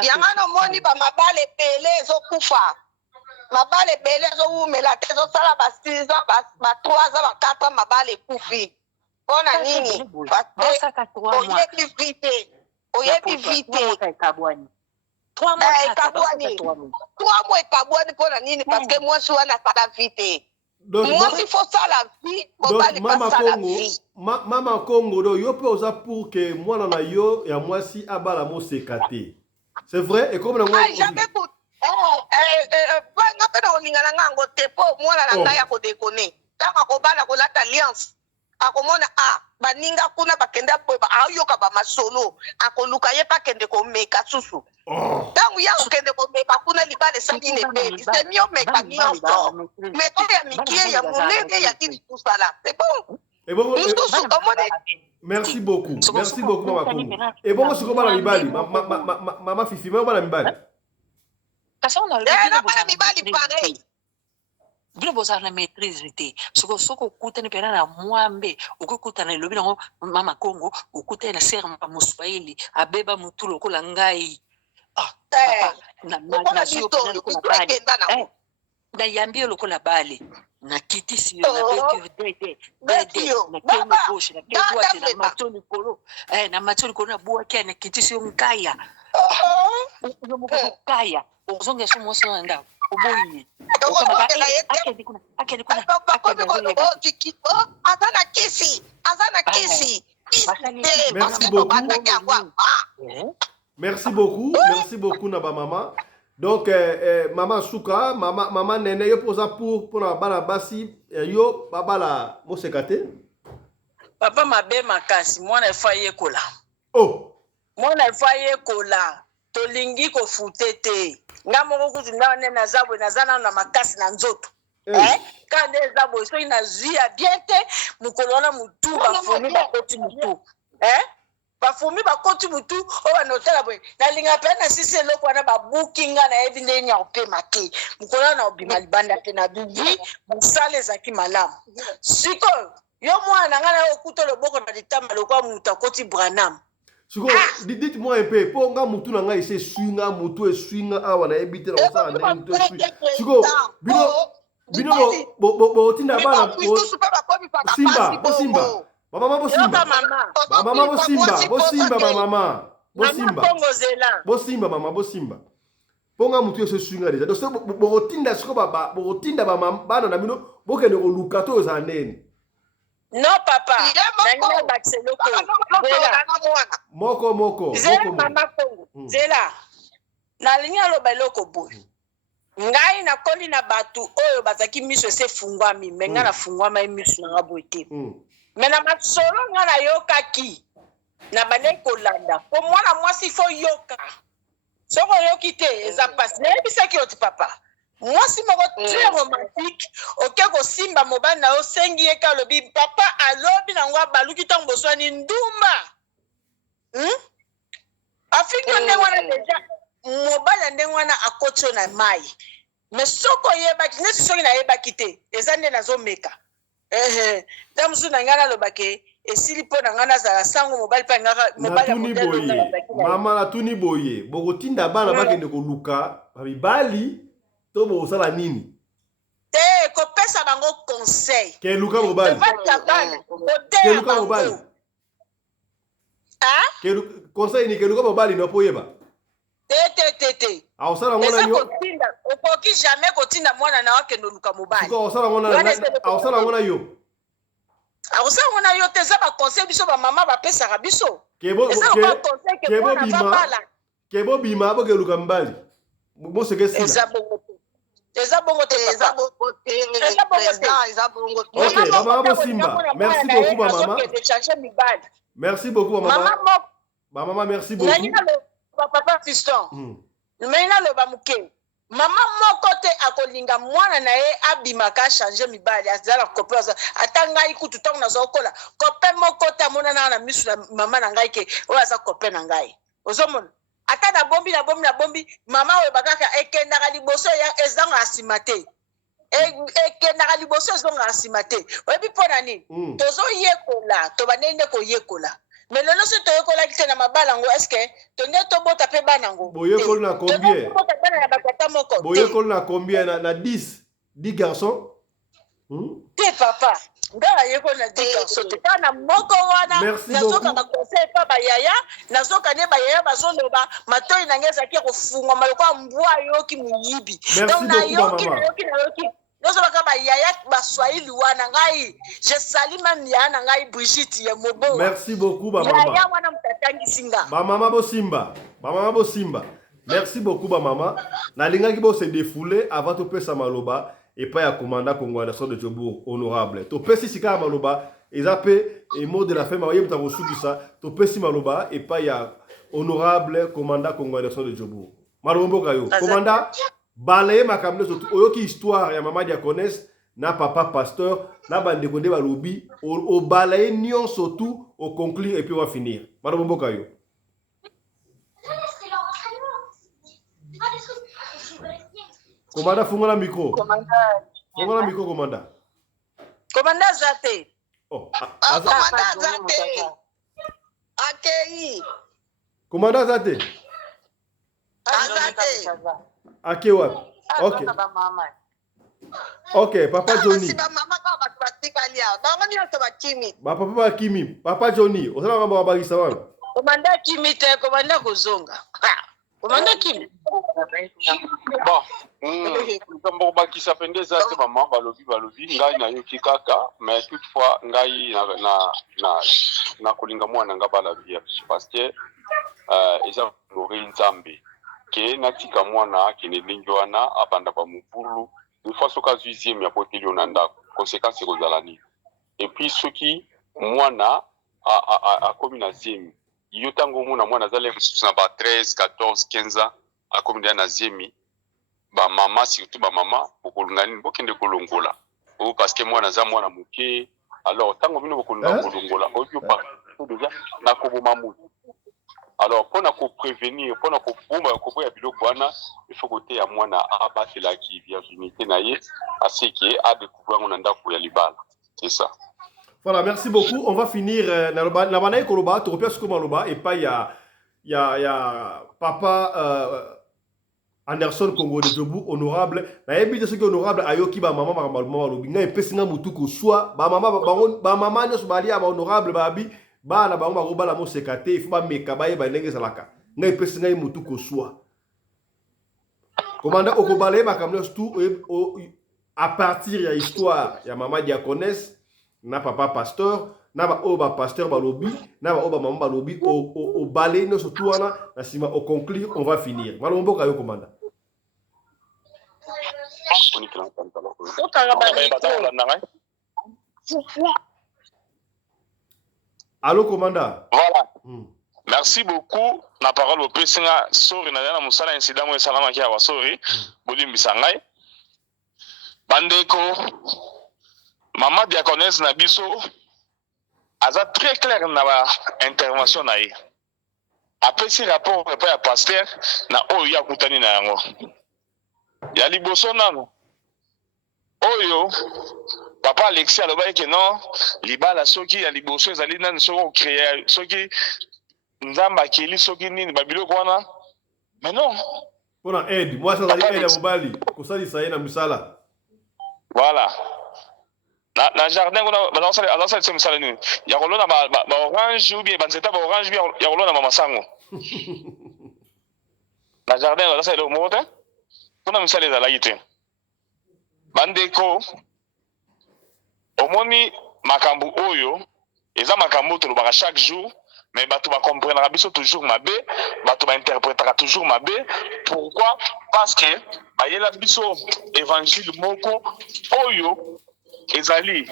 yango nomoni bamabale ebele ezokufa mabale ebele ezowumela te ezosala ba 6 ans ba 3 ans ba 4 ans mabale ekufi mpona nini oyebi vite ekabwani 3 mois ekabwani mpona nini parceke mwasi wana asala vite mwasi fosala vi mobali pasala vi mama congo do yo mpe oza pour ke mwana na yo ya mwasi abala moseka te c'est vrai ekomi nango jamais pour nga mpe na kolinga na nga yango te mpo mwana na ngai akodekone ntango akobala kolata alliance akomona baninga kuna bakende apoyeba ayoka bamasolo akoluka ye mpe akende komeka susu ntango ya kokende komeka kuna libala esali nebeli semi omeka nyonso meko ya mikie ya monene ya kini kusala c'est bon mosusu omoni merci beaucoup mama congo ebongo siko bana mibali mama fifi me bana mibali bana mibali pareil bino bozala na maîtrise te soki okutani mpena na mwambe okokutana elobi nango mama congo okutani na sere moswahili abeba motu lokola ngai na yambi lokola bale na kiti si yo na beti dede na kene gauche na kene droite na matoni kolo na matoni kolo na boaki na kiti si yo nkaya yo moko kaya ozonga so mo so nda oboyi akende kuna azana kisi Merci beaucoup Naba Mama. Donc Maman Souka, Maman Nene yo posa pour na bana basi yo baba la mosekate. Papa mabe makasi mwana efaye kola. Oh. Mwana efaye kola. Tolingi ko futete. Nga moko kuti ndane na zabwe na zana na makasi na nzoto. Kande zabwe so ina zia biente mukolona mutu bafumi bakoti mutu. Bafumi bakoti mutu o banotela bwe. Na linga pena sisi eloko wana babukinga na ebinde nya ope make. Mukolona na obima libanda te na bibi musale zaki malamu. Siko yo mwana ngana okuto loboko na litamba lokwa muta koti Branham. Dites-moi un peu, pour nga mutu na nga ise swinga mutu e swinga awa na ebite na osala na mutu e swinga. Siko bino bo tinda bana Simba. Mama bo Simba. Mama bo Simba. Ponga mutu e swinga déjà. Donc bo tinda siko bo tinda ba bana na bino bo kende ko lukato za nene. Non, papa. Moko. Zela mama Kongo. Zela. Na linya lo baloko boy. Ngai na koli na batu oyo bazaki miso se fungwami, menga na fungwama miso na boite. Mena matsolo nga na yokaki. Na bane kolanda. Po mwana mwasi fo yoka. Soko yoki te eza passe. Na ebisa ki oti papa. Mwasi moko très romantique, oke ko simba mobali na yo sengi eka lobi papa alobi na ngwa baluki tango boswani ndumba. Afrika ndengwana deja mobali ndengwana akotso na mai. Mais soko yeba kinesi soki na yeba kite, ezande nazomeka. Damusu na ngana lobake esili po na ngana za sango mobali pa ngaka mobali boye. Mama na tuni boye, bokotinda bana bakende ko luka, babali to bo sala nini te ko pesa bango conseil ke luka mobali conseil ni ke luka mobali no poyeba te a osala ngona yo okoki jamais kotinda mwana na wake no luka mobali ko osala ngona yo te za ba conseil biso ba mama ba pesa ka biso kebo bima bo ke luka mobali mo se ke sila eza bongo te ok maman Simba merci beaucoup maman merci beaucoup maman merci beaucoup papa fiston meina lo ba muke mama moko te akolinga mwana na ye abimaka changer mibali azala kope atanga ikutu tango nazokola kope moko te amona na misu na mama na ngai ke oyo aza kope na ngai ozomona ata na bombi mama oyo bakaka ekendaka liboso ya ezanga asima te ekendaka liboso ezonga asima te oyebi mpo na nini tozoyekola tobanende koyekola mais lelo so toyekolaki te na mabala yango eske tonde tobota mpe bana yango boyekoli na combien bana ya bakata moko boyekoli na combien na 10 garçons te papa nga yeko na 10 garçons te kana moko wana nazoka ba conseil pa ba yaya nazoka ne ba yaya bazoloba matoi na ngeza ki kofungwa maloko mbwa yoki muyibi donc na yoki nazoka ba yaya ba swahili wana ngai je salue même yana ngai Brigitte ya mobo merci beaucoup ba mama yaya wana mtatangi singa ba mama bo Simba merci beaucoup ba mama na lingaki bo se défouler avant to pesa maloba et pas ya commandant Congo Nation de Djobour honorable to pesi sika maloba ezape et mot de la fin maye mta bosukisa to pesi maloba et pas ya honorable commandant Congo Nation de Djobour malombo kayo commandant balaye makambo so oyoki histoire ya mama diaconesse na papa pasteur na bande konde balobi o balaye nyonso tout au conclure et puis on va finir malombo kayo Commandant, fungola micro. Commandant. Commandant Zate. Oh, commandant Zate. Akei. Commandant Zate. Zate. Ake wapi? Okay. Ok, Papa Johnny. Si maman ka batikali ya. Bango nyonso bakimi. Papa Bakimi, Papa Johnny, osala ngamba babakisa wana. Komanda kimi te, komanda kozonga. Komanda kimi. Bon, ngambo bakisa pendeza te maman balobi ngai na yoki kaka, mais toutefois ngai na kolinga mwana nga bala vierge parce que eza lori nzambe ke natika mwana kene ndenge wana abanda ba mupulu une fois soka zuizième ya poteli na ndako conséquence ekozala nini et puis soki mwana akomi na ziemi yo ntango omona mwana azali mosusu na ba 13 14 15 ans akomi na ziemi bamama surtout bamama bokolinga nini bokende kolongola o parce que mwana aza mwana moke alors ntango bino bokolinga kolongola oyo déjà nakoboma mutu alors mpona koprévenir mpona kobomba koboya biloko wana il faut kote ya mwana abatelaki virginité na ye aseke adécouvrir yango na ndako ya libala c'est ça. Voilà, merci beaucoup. On va finir na banaye koloba tokopia siko maloba et pas ya papa Anderson Congo de Jobu honorable na yebi ce qui honorable ayoki ba mama makambo lobi nga epesinga mutuko soit ba mama nyoso bali ya ba honorable babi ba na bango ba la mo sekate il faut ba meka ba yeba ndenge salaka nga epesinga mutuko soit commandant okobale makambo tout à partir ya histoire ya mama diaconesse na papa pasteur na ba oba pasteur balobi na ba oba mama balobi au balé no surtout wana na sima au conclure on va finir voilà mon boka yo commandant allô commandant voilà merci beaucoup na parole au pesinga sori na musala incident mo salama kia wa sori bolimbisa ngai bandeko Maman diaconesse na biso aza très clair na ba intervention na ye. Après si rapport pas ya pasteur na oyo ya kutani na yango. Ya liboso nano. Oyo papa Alexis aloba ke non libala soki ya liboso ezali nani soko créer soki nzamba keli soki nini babiloko wana. Mais non. Pona aide, moi ça zali aide ya mobali. Kosali saye na misala. Voilà. Na jardin kuna bazasa tsemsala nini ya kolona ba orange ou bien banzeta ba orange bien ya kolona mama sango na jardin bazasa le mote kuna misala za laite bandeko omoni makambu oyo eza makambu to lobaka chaque jour mais bato ba comprendre biso toujours mabe bato ba interprétera toujours mabe pourquoi parce que ba yela biso évangile moko oyo ezali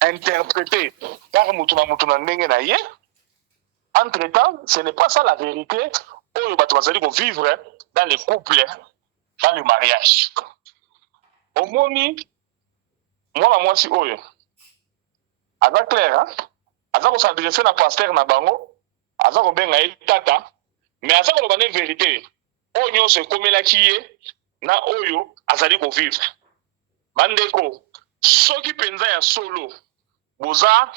interprété par Mutuna ndenge na ye. Entre temps, ce n'est pas ça la vérité. Oyo bato bazali ko vivre dans les couples, dans le mariage. Omoni mwana mwasi oyo aza clair hein? Aza ko s'adresser na pasteur na bango, aza ko benga ye tata, mais aza ko bana vérité. Oyo se komelaki ye na oyo azali ko vivre. Bandeko soki penza ya solo boza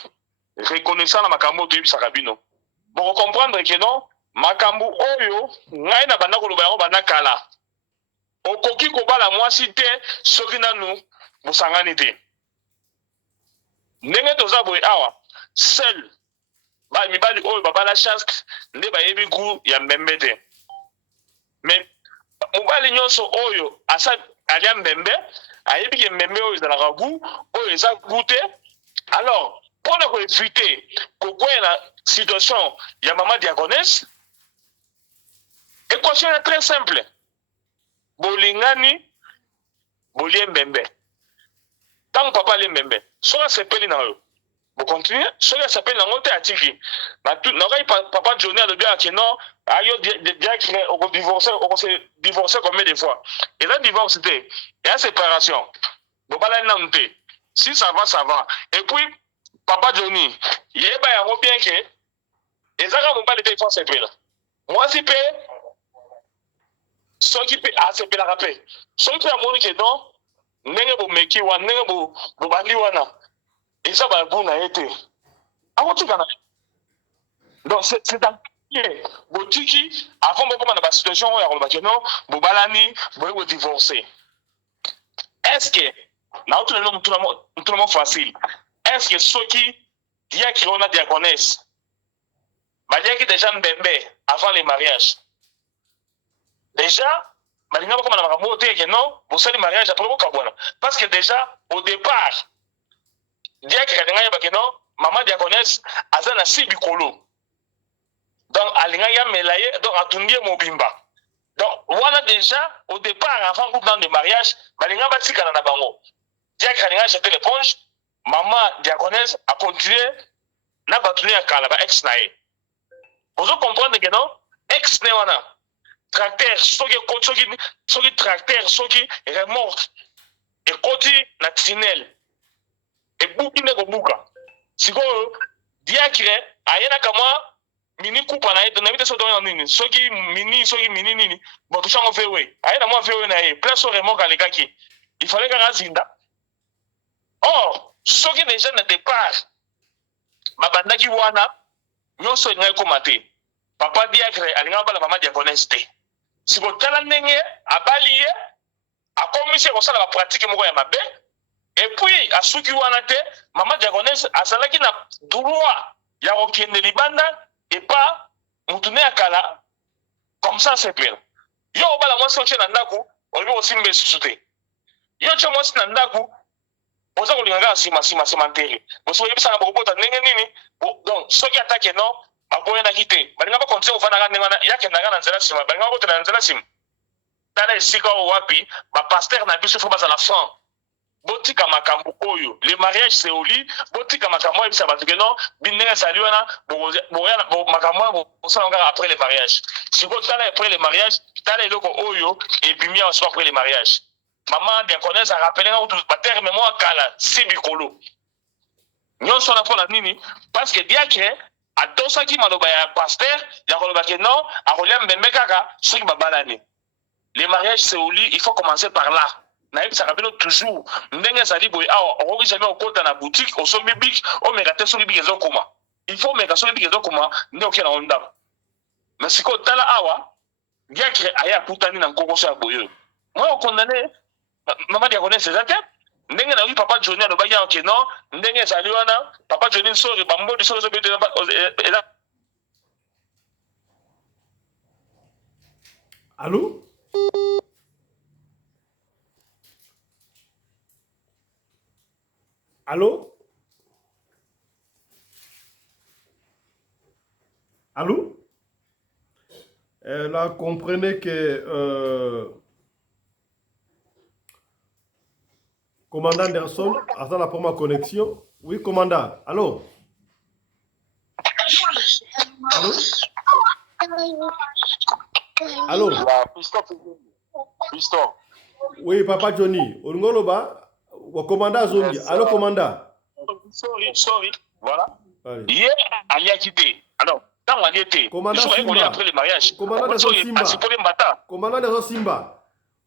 reconnaissant na makambo to yebisaka bino bon comprendre que non makambo oyo ngai na banda koloba yango banda kala okoki kobala mwasi te soki nanu bosangani te ndenge toza boye awa seul ba mibali oyo babala chance nde bayebi gu ya mbembe te mais mobali nyonso oyo asa alia mbembe ayebi ke mbembe oyo ezalaka gu oyo eza gu te alors mpona koevite kokwea na situation ya mama diaconesse équation est très simple bolingani bolie mbembe ntango papa alie mbembe soki asepeli na yo bocontinue soki asepeli nango te atiki nakai papa Johnny alobi ake non ayo direct okodivorce combien de fois eza divorce te eza séparation bobalani nanu te si ça va et puis papa Johnny yeba yango bien ke ezaka mobali te ifo asepela mwasi mpe soki mpe asepelaka mpe soki mpe amoni ke non ndenge bomeki wana ndenge bobandi wana eza babu na ye te akotika na donc c'est dans botiki avant bokoma na basituation oyo ya koloba ke non bobalani boye kodivorce est-ce que na tout le monde facile est-ce que soki diaki on a diaconesse badiaki déjà mbembe avant le mariage déjà balinga bakoma na makambo te que non bosali mariage après bokabwana parce que déjà au départ diaki kalinga ba que non maman diaconesse aza na si bikolo donc alinga ya melaye donc atundie mobimba donc voilà déjà au départ avant groupe de mariage balinga batikana na bango diaki kalinga jeter l'éponge maman diaconesse a continué na batuni ya kala ba ex nae vous comprendre que non ex ne wana tracteur soki tracteur soki remorque ekoti na tunnel ebuki ne kobuka sikoyo diakire ayena kama mini kupa na yeto na bite so don nini soki mini nini bon tout chango vewe ayena mo vewe na ye place au remorque alekaki il fallait que razinda or soki déjà na départ babandaki wana nyonso ngai komate papa diakre alinga bala mama diaconesse te siko tala ndenge abali ye akomisi kosala ba pratique moko ya mabe et puis asuki wana te mama diaconesse asalaki na droit ya kokende libanda et pas mutune ya kala comme ça c'est pire yo obala mwasi oche na ndaku olibi osimbe susu te yo oche mwasi na ndaku oza kolingaka sima ntere boso oyebisaka bokobota ndenge nini donc soki atake non baboyenaki te balinga bakontinue kofandaka ndenge wana yakendaka na nzela nsima balinga bakotela na nzela nsima tala esika oyo wapi bapaster na biso fo bazala franc botika makambo oyo le mariage c'est au lit botika makambo oyo bisa bato ke non bindenge ezali wana makambo wana bosala kaka après le mariage sikoyo tala après le mariage tala eloko oyo ebimi awa siko après le mariage maman diaconesse arapelenga kutu baterme moko akala si bikolo nyonso wana mpona nini parce que diakre atosaki maloba ya paster ya koloba ke non akolia mbembe kaka soki babalani le mariage c'est au lit il faut commencer par là nayebisaka bino toujours ndenge ezali boye awa okoki jamais okota na boutique osombi bik omeka te soki bik ezokoma il faut omeka soki bik ezokoma nde oke na ondako mais sikoyo tala awa diakre aye akutani na nkokoso ya boye oyo moi okondane mama diaconesse eza te ndenge na papa Johnny alobaki awa ke non ndenge ezali wana papa Johnny sori bambodi soki ezobete eza allô allô allô là comprenez que commandant Anderson, attends la première connexion. Oui, commandant. Allô? Allô? Allô? Piston. Oui, papa Johnny. Olngoloba, commandant Zombie. Allô, commandant? Sorry. Voilà. Hier, Ali a quitté. Alors, tant on y était, commandant Simba. Après le mariage. Commandant de Simba.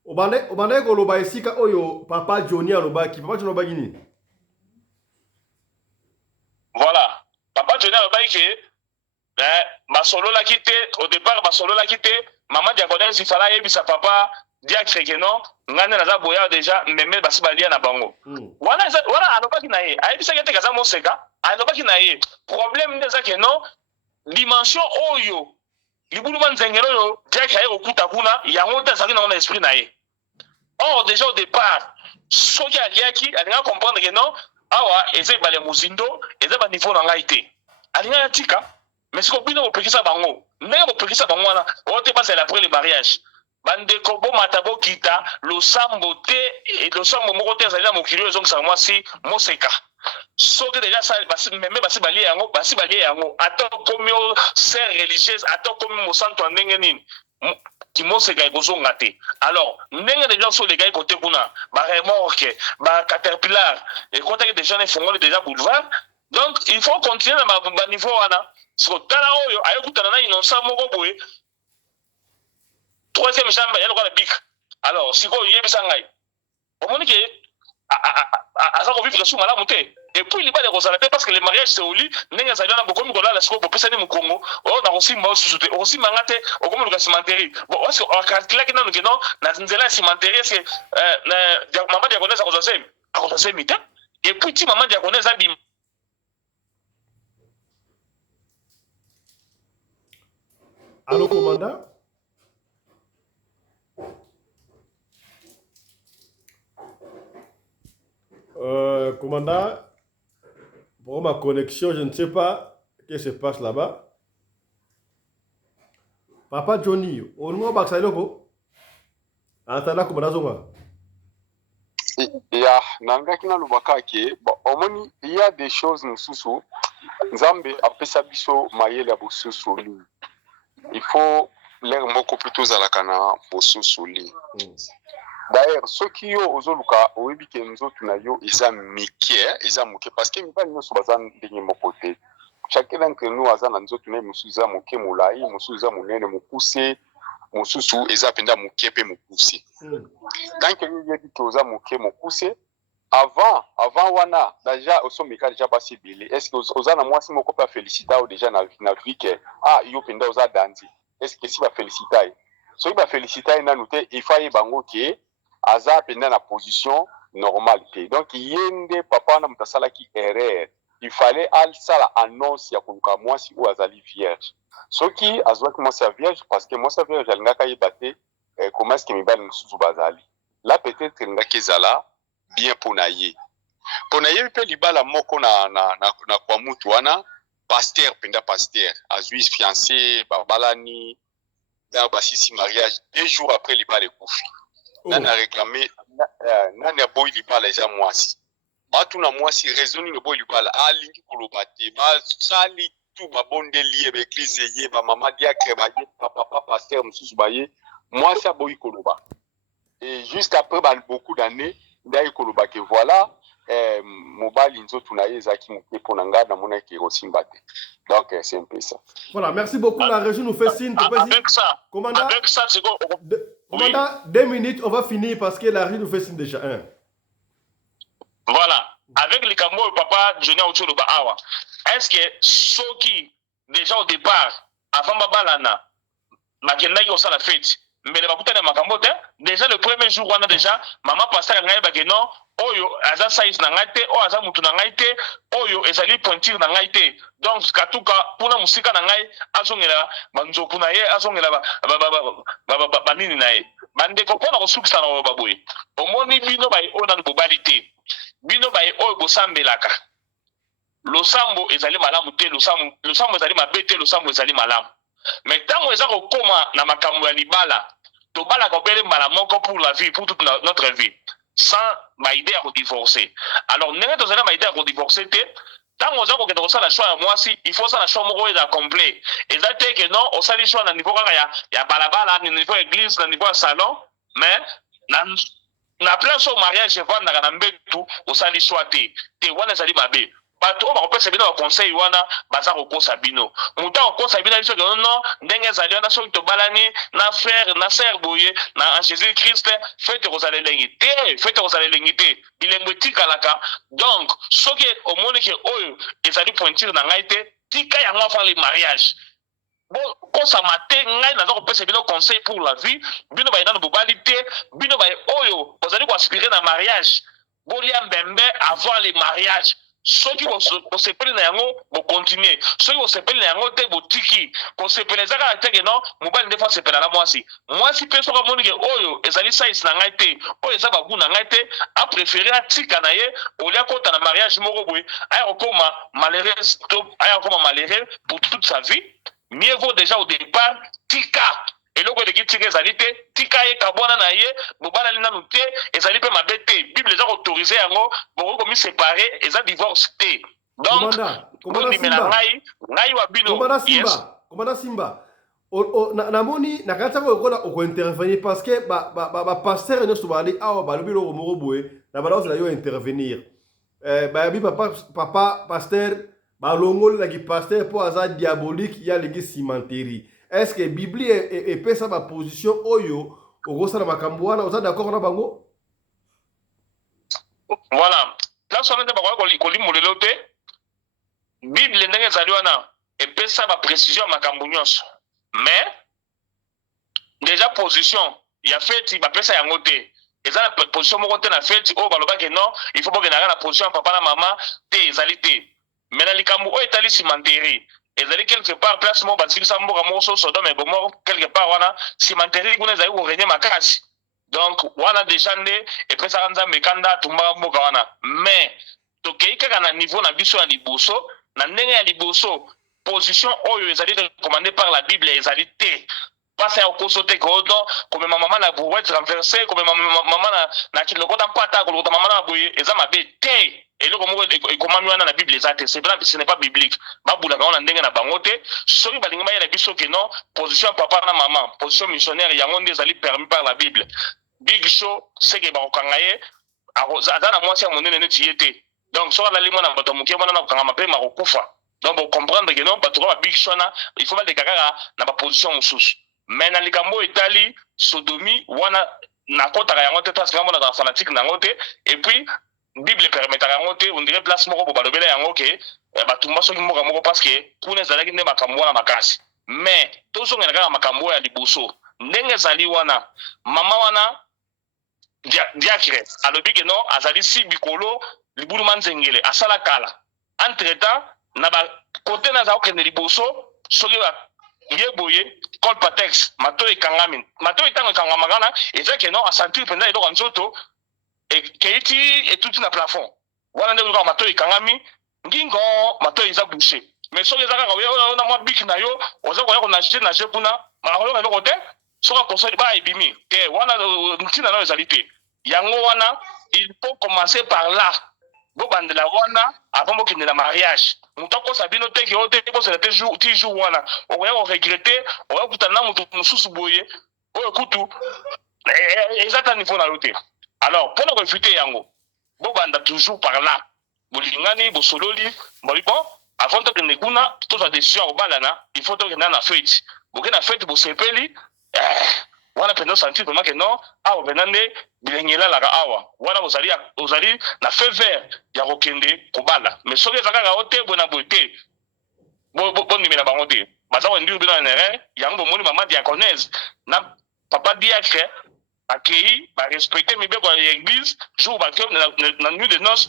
Obande koloba esika oyo papa Johnny alobaki. Papa Johnny alobaki nini? Voilà. Papa Johnny alobaki que basolo la quitté au départ basolo la quitté maman diaconesse il fallait yebisa papa diacre que non ngane naza boya déjà meme basi balia na bango. Wana alobaki na ye. Ayebisa ke te kaza moseka. Alobaki na ye. Problème ndeza que non dimension oyo libulu banzengero yo diacre aye okuta kuna yango te azali na esprit na ye. Or déjà au départ soki aliaki alinga comprendre que non awa eza bale muzindo eza ba niveau na ngai te alinga ya tika mais siko bino bopekisa bango ndenge bopekisa bango wana ote passer après le mariage bandeko bomata bokita losambo te et losambo moko te ezali na mokili oyo ezongisa mwasi moseka soki déjà meme basi balie yango ata komi ser religieuse ata komi mosanto ya ndenge nini kimoseka ekozonga te alors ndenge déjà so legai kote kuna baremorke bacaterpillar ekotaki déjà na efongoli déjà boulevard donc il faut continuer na baniveau wana siko tala oyo ayokutana na innocent moko boye troisième chambre ya lokola bik alors sikoyo yebisa ngai omoni ke aza kovivre su malamu te et puis il va les rosalater parce que le mariage c'est au lit n'enga zalana bokomi kola la siko bopesa ni mukongo o na rosi ma susute rosi mangate o komi luka cimenterie bon parce que on calcule que non que non na nzela cimenterie c'est maman diaconesse a kozase mita et puis ti maman diaconesse a bim Allô, commandant? Commandant, pour ma connexion, je ne sais pas ce qui se passe là-bas. Papa Johnny, on nous va passer loko. Attends, commandant Zonga. Ya nangaki na lubaka ke omoni il y a des choses mususu nzambe apesa biso mayele ya bosusu li il faut l'air moko plutôt zalaka na bosusu li d'ailleurs soki yo ozoluka oyebi ke nzoto na yo eza mike eza moke parce que mibali nyonso baza ndenge moko te chacun d'entre nous aza na nzoto na ye mosusu eza moke molai mosusu eza monene mokuse mosusu eza penda moke mpe mokuse tant que yo yebi ke oza moke mokuse avant wana déjà osomeka déjà basi ebele est ce que oza na mwasi moko mpe afélicita o déjà na vie ke yo penda oza dandi est ce que si bafélicita ye soki bafélicita ye nanu te efa ye bango ke aza penda na position normale te donc ye nde papa wana moto asalaki erreur il fallait asala annonce ya koluka mwasi oyo azali vierge soki azwaki mwasi ya vierge parce que mwasi ya vierge alingaka yeba te comment est ce que mibali mosusu bazali là peut-être elingaki ezala bien mpona ye mpe libala moko na kwa mutu wana paster penda paster azwi fiancé babalani na basisi mariage 2 jours après libala ekufi nani aréclame nani aboyi libala eza mwasi batuna mwasi raison nini boyi libala alingi koloba te basali tu babondeli ye baeglise ye bamama diacre baye papa paster mosusu baye mwasi aboyi koloba et juste après beaucoup d'années ndayi koloba ke voilà mobali nzoto na ye ezalaki moke mpo na ngai namonaki ekosimba te donc c'est un peu ça. Voilà, merci beaucoup. La régie nous fait signe. Avec ça, commandant, avec ça, c'est quoi? Commandant, 2 minutes, on va finir parce que la régie nous fait signe déjà. Voilà. Avec les camo papa Johnny Aucholo Baawa, est-ce que ceux qui, déjà au départ, avant Babalana, Makenda qui a la fête, mais les bakutana makambote, déjà le premier jour, on a déjà, maman pasteur a gagné bageno, oyo, aza saïs na ngaite, o aza mutu na ngaite, oyo, ezali pointir na ngaite. Donc, katuka, puna musika na ngai, azongela, banzoku na ye, azongela banini na ye. Bande kopona kosukisa na baboué. Omoni bino bay ona bobalite. Bino bay oyo bosambelaka. Losambo ezali malamu te, losambo ezali mabete, losambo ezali malamu. Mais tango eza kokoma na makambo ya libala, tobala kopele mbala moko pour la vie, pour toute notre vie, sans baide à divorcer. Alors ndenge tozali baide à divorcer te, tango oza kokende kosala choix ya mwasi, il faut sala choix moko eza complet. Eza te que non, osali choix na niveau kaka ya balabala, na niveau église, na niveau salon, mais na place au mariage evandaka na mbetu osali choix te wana ezali mabe. Bato oyo bakopesa bino baconseil wana baza kokosa bino moto akokosa bino biso ke non ndenge ezali wana soki tobalani na frère na sœur boye na Jésus Christ fete kozala elengi te fete kozala elengi te bilembo etikalaka donc soki omoni ke oyo ezali pointure na ngai te tika yango avant le mariage bon kosama te ngai naza kopesa bino conseil pour la vie bino baye nano bobali te bino baye oyo bozali koaspire na mariage bolia mbembe avant le mariage soki bosepeli na yango bokontinue soki bosepeli na yango te botiki kosepela eza kaka teke non mobali nde fo asepela na mwasi mpe soki amoni ke oyo ezali saisi na ngai te oyo eza bagu na ngai te apréféré atika na ye olia kota na mariage moko boye aya kokoma malheureux pour toute sa vie mieux vaut déjà au départ tika eloko eleki tika ezali te tika ye kabwana na ye bobalani nanu te ezali mpe mabe te bible eza koautorize yango bokoki komisepare eza divorce te donc ondimela ngai wa bino komanda simba namoni na kati yango okola okointervenir parce que bapaster nyonso bali awa balobi eloko moko boye na balaozela yo intervenir bayabi papa paster balongolelaki paster mpo aza diabolique ya legi cimenterie. Est-ce que la Bible est sa position oyo au na makambo wana oza d'accord na bango? Voilà. Là place wana te bakoki kolimolelo te bible ndenge ezali wana epesa baprécision ya makambo nyonso mais déjà position ya feti bapesa yango te eza na position moko te na feti oyo balobaki non il faut bokendaka na position ya papa na mama te ezali te mais na likambo oyo etali cimenterie ezali quelque part place moko batikisa mboka moko so Sodome et Gomorrhe quelque part wana cimenterie kuna ezali korenye makasi donc wana déjà nde epesaka nzambe kanda atumbaka mboka wana mais tokei kaka na niveau na biso ya liboso na ndenge ya liboso position oyo ezali recommandée par la Bible ezali te pasa ya koso te kodo komema mama na brouette renversée komema mama na kilokota mpata kolokota mama na boye eza mabe te eloko moko ekomami wana na Bible eza te ce n'est pas biblique babulaka wana ndenge na bango te soki balingi bayela biso ke non position ya papa na mama position missionnaire yango nde ezali permis par la Bible Big Show seke bakokanga ye aza na mwasi ya monene neti ye te donc soki alali mwana bato moke mwana na kokanga mpe makokufa donc bocomprendre ke non bato ka Big Show na il faut baleka kaka na baposition mosusu mais na likambo etali sodomie wana nakotaka yango te parce que ngambo na fanatique nango te et puis Bible permetaka yango te on dirait place moko balobela yango ke batumba soki mboka moko parce que kuna ezalaki nde makambo wana makasi mais tozongela kaka makambo ya liboso ndenge ezali wana mama wana diacre alobi ke non azali si bikolo libulu manzengele asala kala entre temps na bakote naza kokende liboso soki ye boye colpatex mato ekangami mato etango ekangama kana eza ke non asentir mpenza eloko ya nzoto keiti etuti na plafond wana nde kaka mato ekangami ngingo mato eza bouché mais soki eza kaka oyo na mwa biki na yo oza koya konage kuna malakoyoka eloko te soki akosoli baebimi te wana ntina nayo ezali te yango wana il faut commencer par là bobandela wana avant bokendela mariage moto akosa bino te ke oyo te bosela te jour wana okoya koregrete okoya kokutana na moto mosusu boye oyo kutu eza ta niveau na yo te alors mpona koefute yango bobanda toujours par là bolingani bosololi boli bon avant tokende kuna tozwa décision ya kobalana il faut tokenda na fete boke na fete bosepeli wana mpenza osentir toma ke non awa mpenza nde bilenge elalaka awa wana ozali na feu vert ya kokende kobala mais soki eza kaka o te boye na boye te bondimela bango te baza koindire bino na erreur yango bomoni mama diaconese na papa diacre akei barespecte mibeko ya église jour bakei na nuit de noces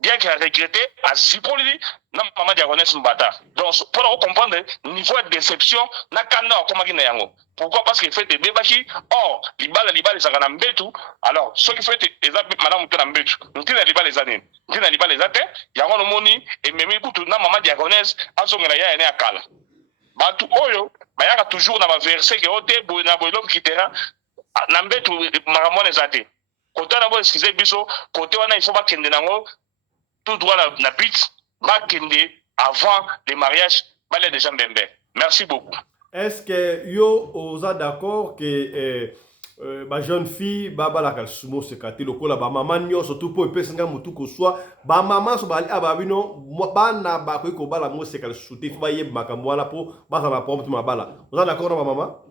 bien qu'il a regretté à Sipoli na mama diaconesse mbata donc pour comprendre niveau de déception na kana comme qui na yango pourquoi parce que fait des bebaki or libala ezaka na mbetu alors ce qui fait eza madame mpe na mbetu ntina libala ezani ntina libala ezate yango no moni et memi kutu na mama diaconesse azongela ya ene akala batu oyo bayaka toujours na ba verset que ote boy na boy l'homme qui terra na mbetu makamone ezate côté na bo excusez biso côté wana il faut bakende nango tout droit na bit bakende avant le mariage balé déjà mbembe. Merci beaucoup. Est-ce que yo oza d'accord que ba jeune fille baba la kalsumo sekati lokola ba maman nyo surtout pour pesinga mutu ko soit ba maman so bali ababino bana ba ko bala mo sekal souti fa yeb makambo wala po ba sa na pompe mabala. Oza d'accord na ba maman?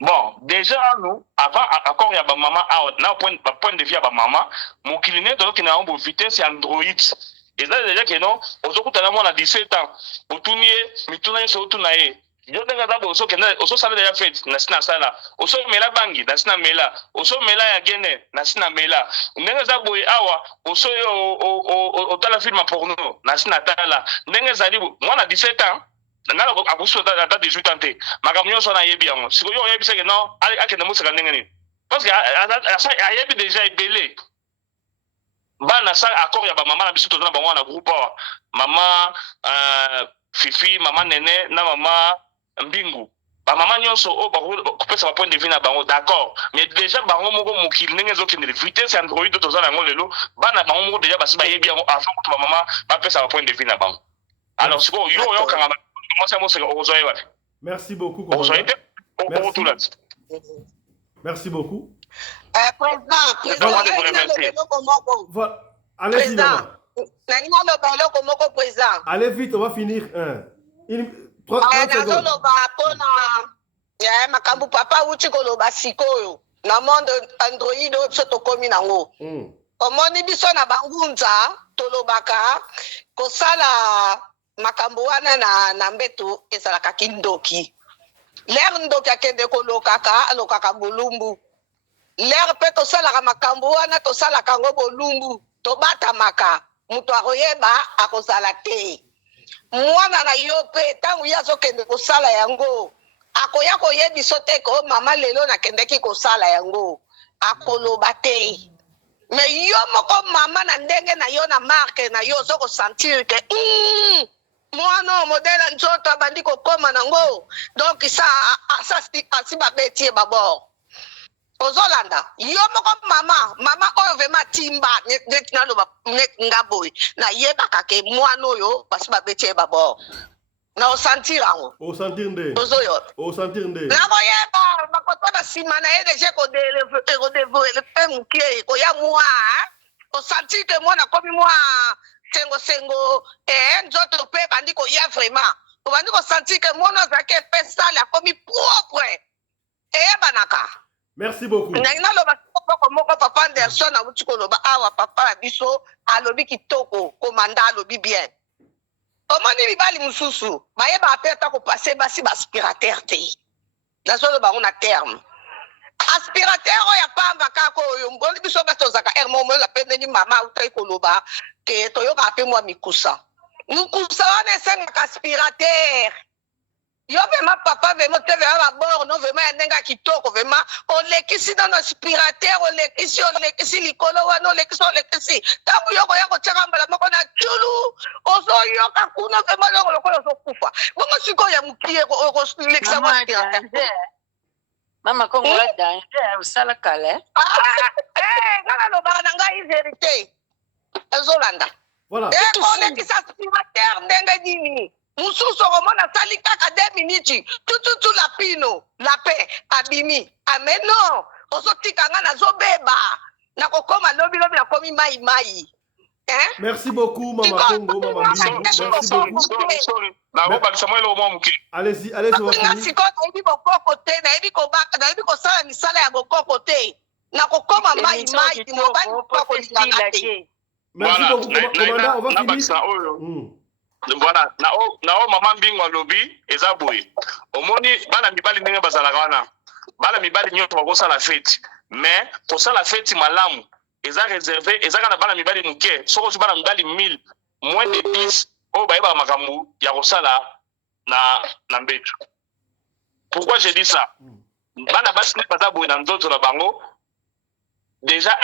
Bon, déjà nous avant encore ya ba maman out na point de vue ya ba maman mon client donc na on vitesse Android. Et ça déjà que non ozokutana mwana 17 ans otunie mituna so otunaye yo denga dabo so kenda oso sala déjà fait na sina sala oso mela bangi na sina mela oso mela ya gene na sina mela ndenga za boy awa oso o tala film porno na sina tala ndenga za libo mwana 17 ans nana akuso ta 18 ans te makamyo so na yebi yango siko yo yebi seke non akende musaka ndenga ni parce que a yebi déjà ebele bana sa accord ya ba mama na biso tozana bango na groupe mama Fifi mama Nene na mama Mbingu ba mama nyonso o ba kopesa ba point de vue na bango d'accord mais déjà bango moko mokili ndenge ezokende vitesse Android tozana yango lelo bana bango moko déjà basi ba yebi yango avant ko ba mama ba pesa ba point de vue na bango alors siko yo kanga moi c'est moi c'est ozoye wa. Merci beaucoup. Merci beaucoup. Allez-y, allez vite, on va finir. 30 secondes. Makambu papa uchi koloba sikoyo na monde Android oyo tokomi nango omoni biso na bangunza tolobaka kosala makambo wana na mbeto ezalaka kindoki. L'air ndoki akende kolokaka alokaka bolumbu. L'air pe tosalaka makambo wana tosalaka yango bolumbu tobatamaka mutu akoyeba akozala te. Mwana na yo pe ntango ye azokende kosala yango akoya koyebiso te ko mama lelo nakendeki kosala yango akoloba te. Mais yo moko mama na ndenge na yo na marque na yo ozoko sentir ke mwana modèle nzoto abandi kokoma nango donc ça asi babetie babord ozolanda yo moko mama oyo vema timba neti naloba nga boye nayebaka ke mwana oyo basi babetie babord na osentir yango ozoyoba nakoyeba bakoto na nsima na ye deja kodevelope mokie koya mwa osentir ke mwana akomi mwa sengo nzoto mpe bandi koya vraiment obandi kosentir ke mwana azalaki epe sale akomi propre eyebanaka. Merci beaucoup. Naloba moko papa Anderson awuti koloba awa papa na biso alobi kitoko komanda alobi bien. Omoni mibali mususu bayeba apeta kopase basi baspirateur te. Nazoloba on a terme. Aspirateur oyo pamba kako oyo mboli biso batozaka ermomo la pende ni mama utai koloba ke toyoka ape mwa mikusa. Mikusa wana esengaka aspirateur. Yo vema papa vema te vema babord no vema ya ndenga kitoko vema olekisi na aspirateur olekisi likolo wana olekisi tangu yoko yako tshaka mbala moko na tshulu ozoyoka kuna vema longo lokola ozokufa bongo siko ya mukie olekisa mwa aspirateur mama kongo la danger usala kale ngana lobaka na ngai verité ezolanda voilà olekisa aspirateur ndenge nini mususu okomona sali kaka 2 minutes tututu la pino la pe abimi ameno ozotika nga nazobeba nakokoma lobi nakomi mai Merci beaucoup mama Congo mama Mbingu. Merci beaucoup. Allez-y siko nayebi bokoko te nayebi kobaka nayebi kosala misala ya bokoko te nakokoma mai mobali kokolingana te. Merci beaucoup commandant, on va finir. Voilà, nao mama Mbingu alobi eza boye. Omoni bana mibali ndenge bazalaka wana. Bana mibali nyonso bakosala fete. Mais kosala fete malamu eza réservé ezaka na bana mibali muke. Soko so bana mibali 1000 moins de 10 oyo bayeba makambo ya kosala na mbetu. Pourquoi j'ai dit ça? Bana basi baza boye na nzoto na bango. Déjà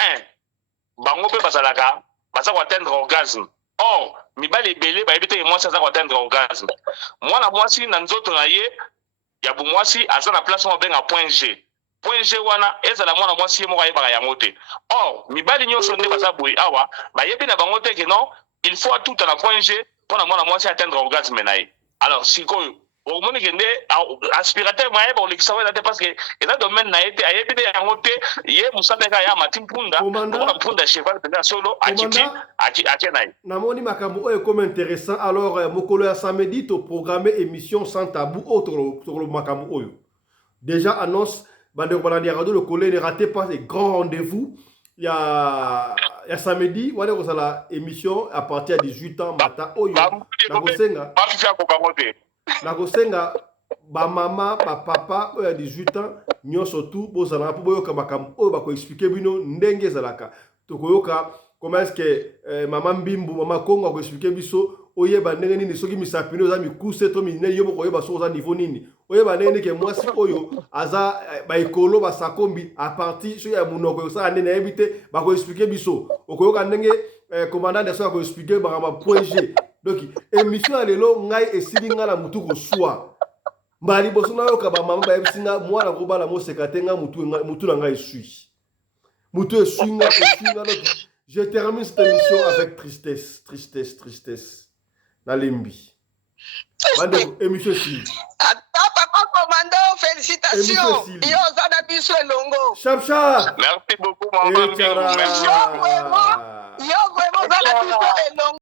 bango pe bazalaka baza ko atteindre orgasme. Or mibali ebele bayebi te mwasi aza koatteindre orgasme. Mwana mwasi na nzoto na ye ya bomwasi aza na place mo benga point G. Point G wana ezala mwana mwasi ye moko ayebaka yango te. Or mibali nyonso nde baza boye awa bayebi na bango te ke non il faut atuta na point G mpona mwana mwasi atteindre orgasme na ye. Alors sikoyo omoni kende aspirateur mayeba olekisa wana te parce que eza domaine na ye te ayebi te yango te ye musambeka ya mati mpunda okola mpunda cheval penda solo akiti atie na ye. Namoni makambo oyo comme intéressant. Alors mokolo ya samedi to programme émission sans tabou autre makambo oyo. Déjà annonce bande balandi ya radio le collègue ne ratez pas les grands rendez-vous. Il y a samedi wana kozala émission à partir de 18 ans matin oyo nakosenga nakosenga ba mama ba papa oyo ya 18 ans nyonso tout bozala po boyoka makambo oyo bako expliquer bino ndenge ezalaka tokoyoka comment est-ce que mama Mbimbu mama Kongo ako expliquer biso oyeba ndenge nini soki misapino za mikuse to mine yo moko oyeba so za niveau nini oyeba ndenge ke mwasi oyo aza ba ekolo ba sakombi a partir so ya munoko sa ndene ebite bako expliquer biso okoyoka ndenge commandant de so ako expliquer ba point G. Donc émission à lelo ngai esilinga la mutu ko soir mbali boso na yoka ba mama ba ebisinga mwana ko bala mo sekatenga mutu na ngai suis mutu esinga donc je termine cette émission avec tristesse na lembi bande émission si papa commandant félicitations yo zana biso elongo chap merci beaucoup maman yo vraiment zana biso elongo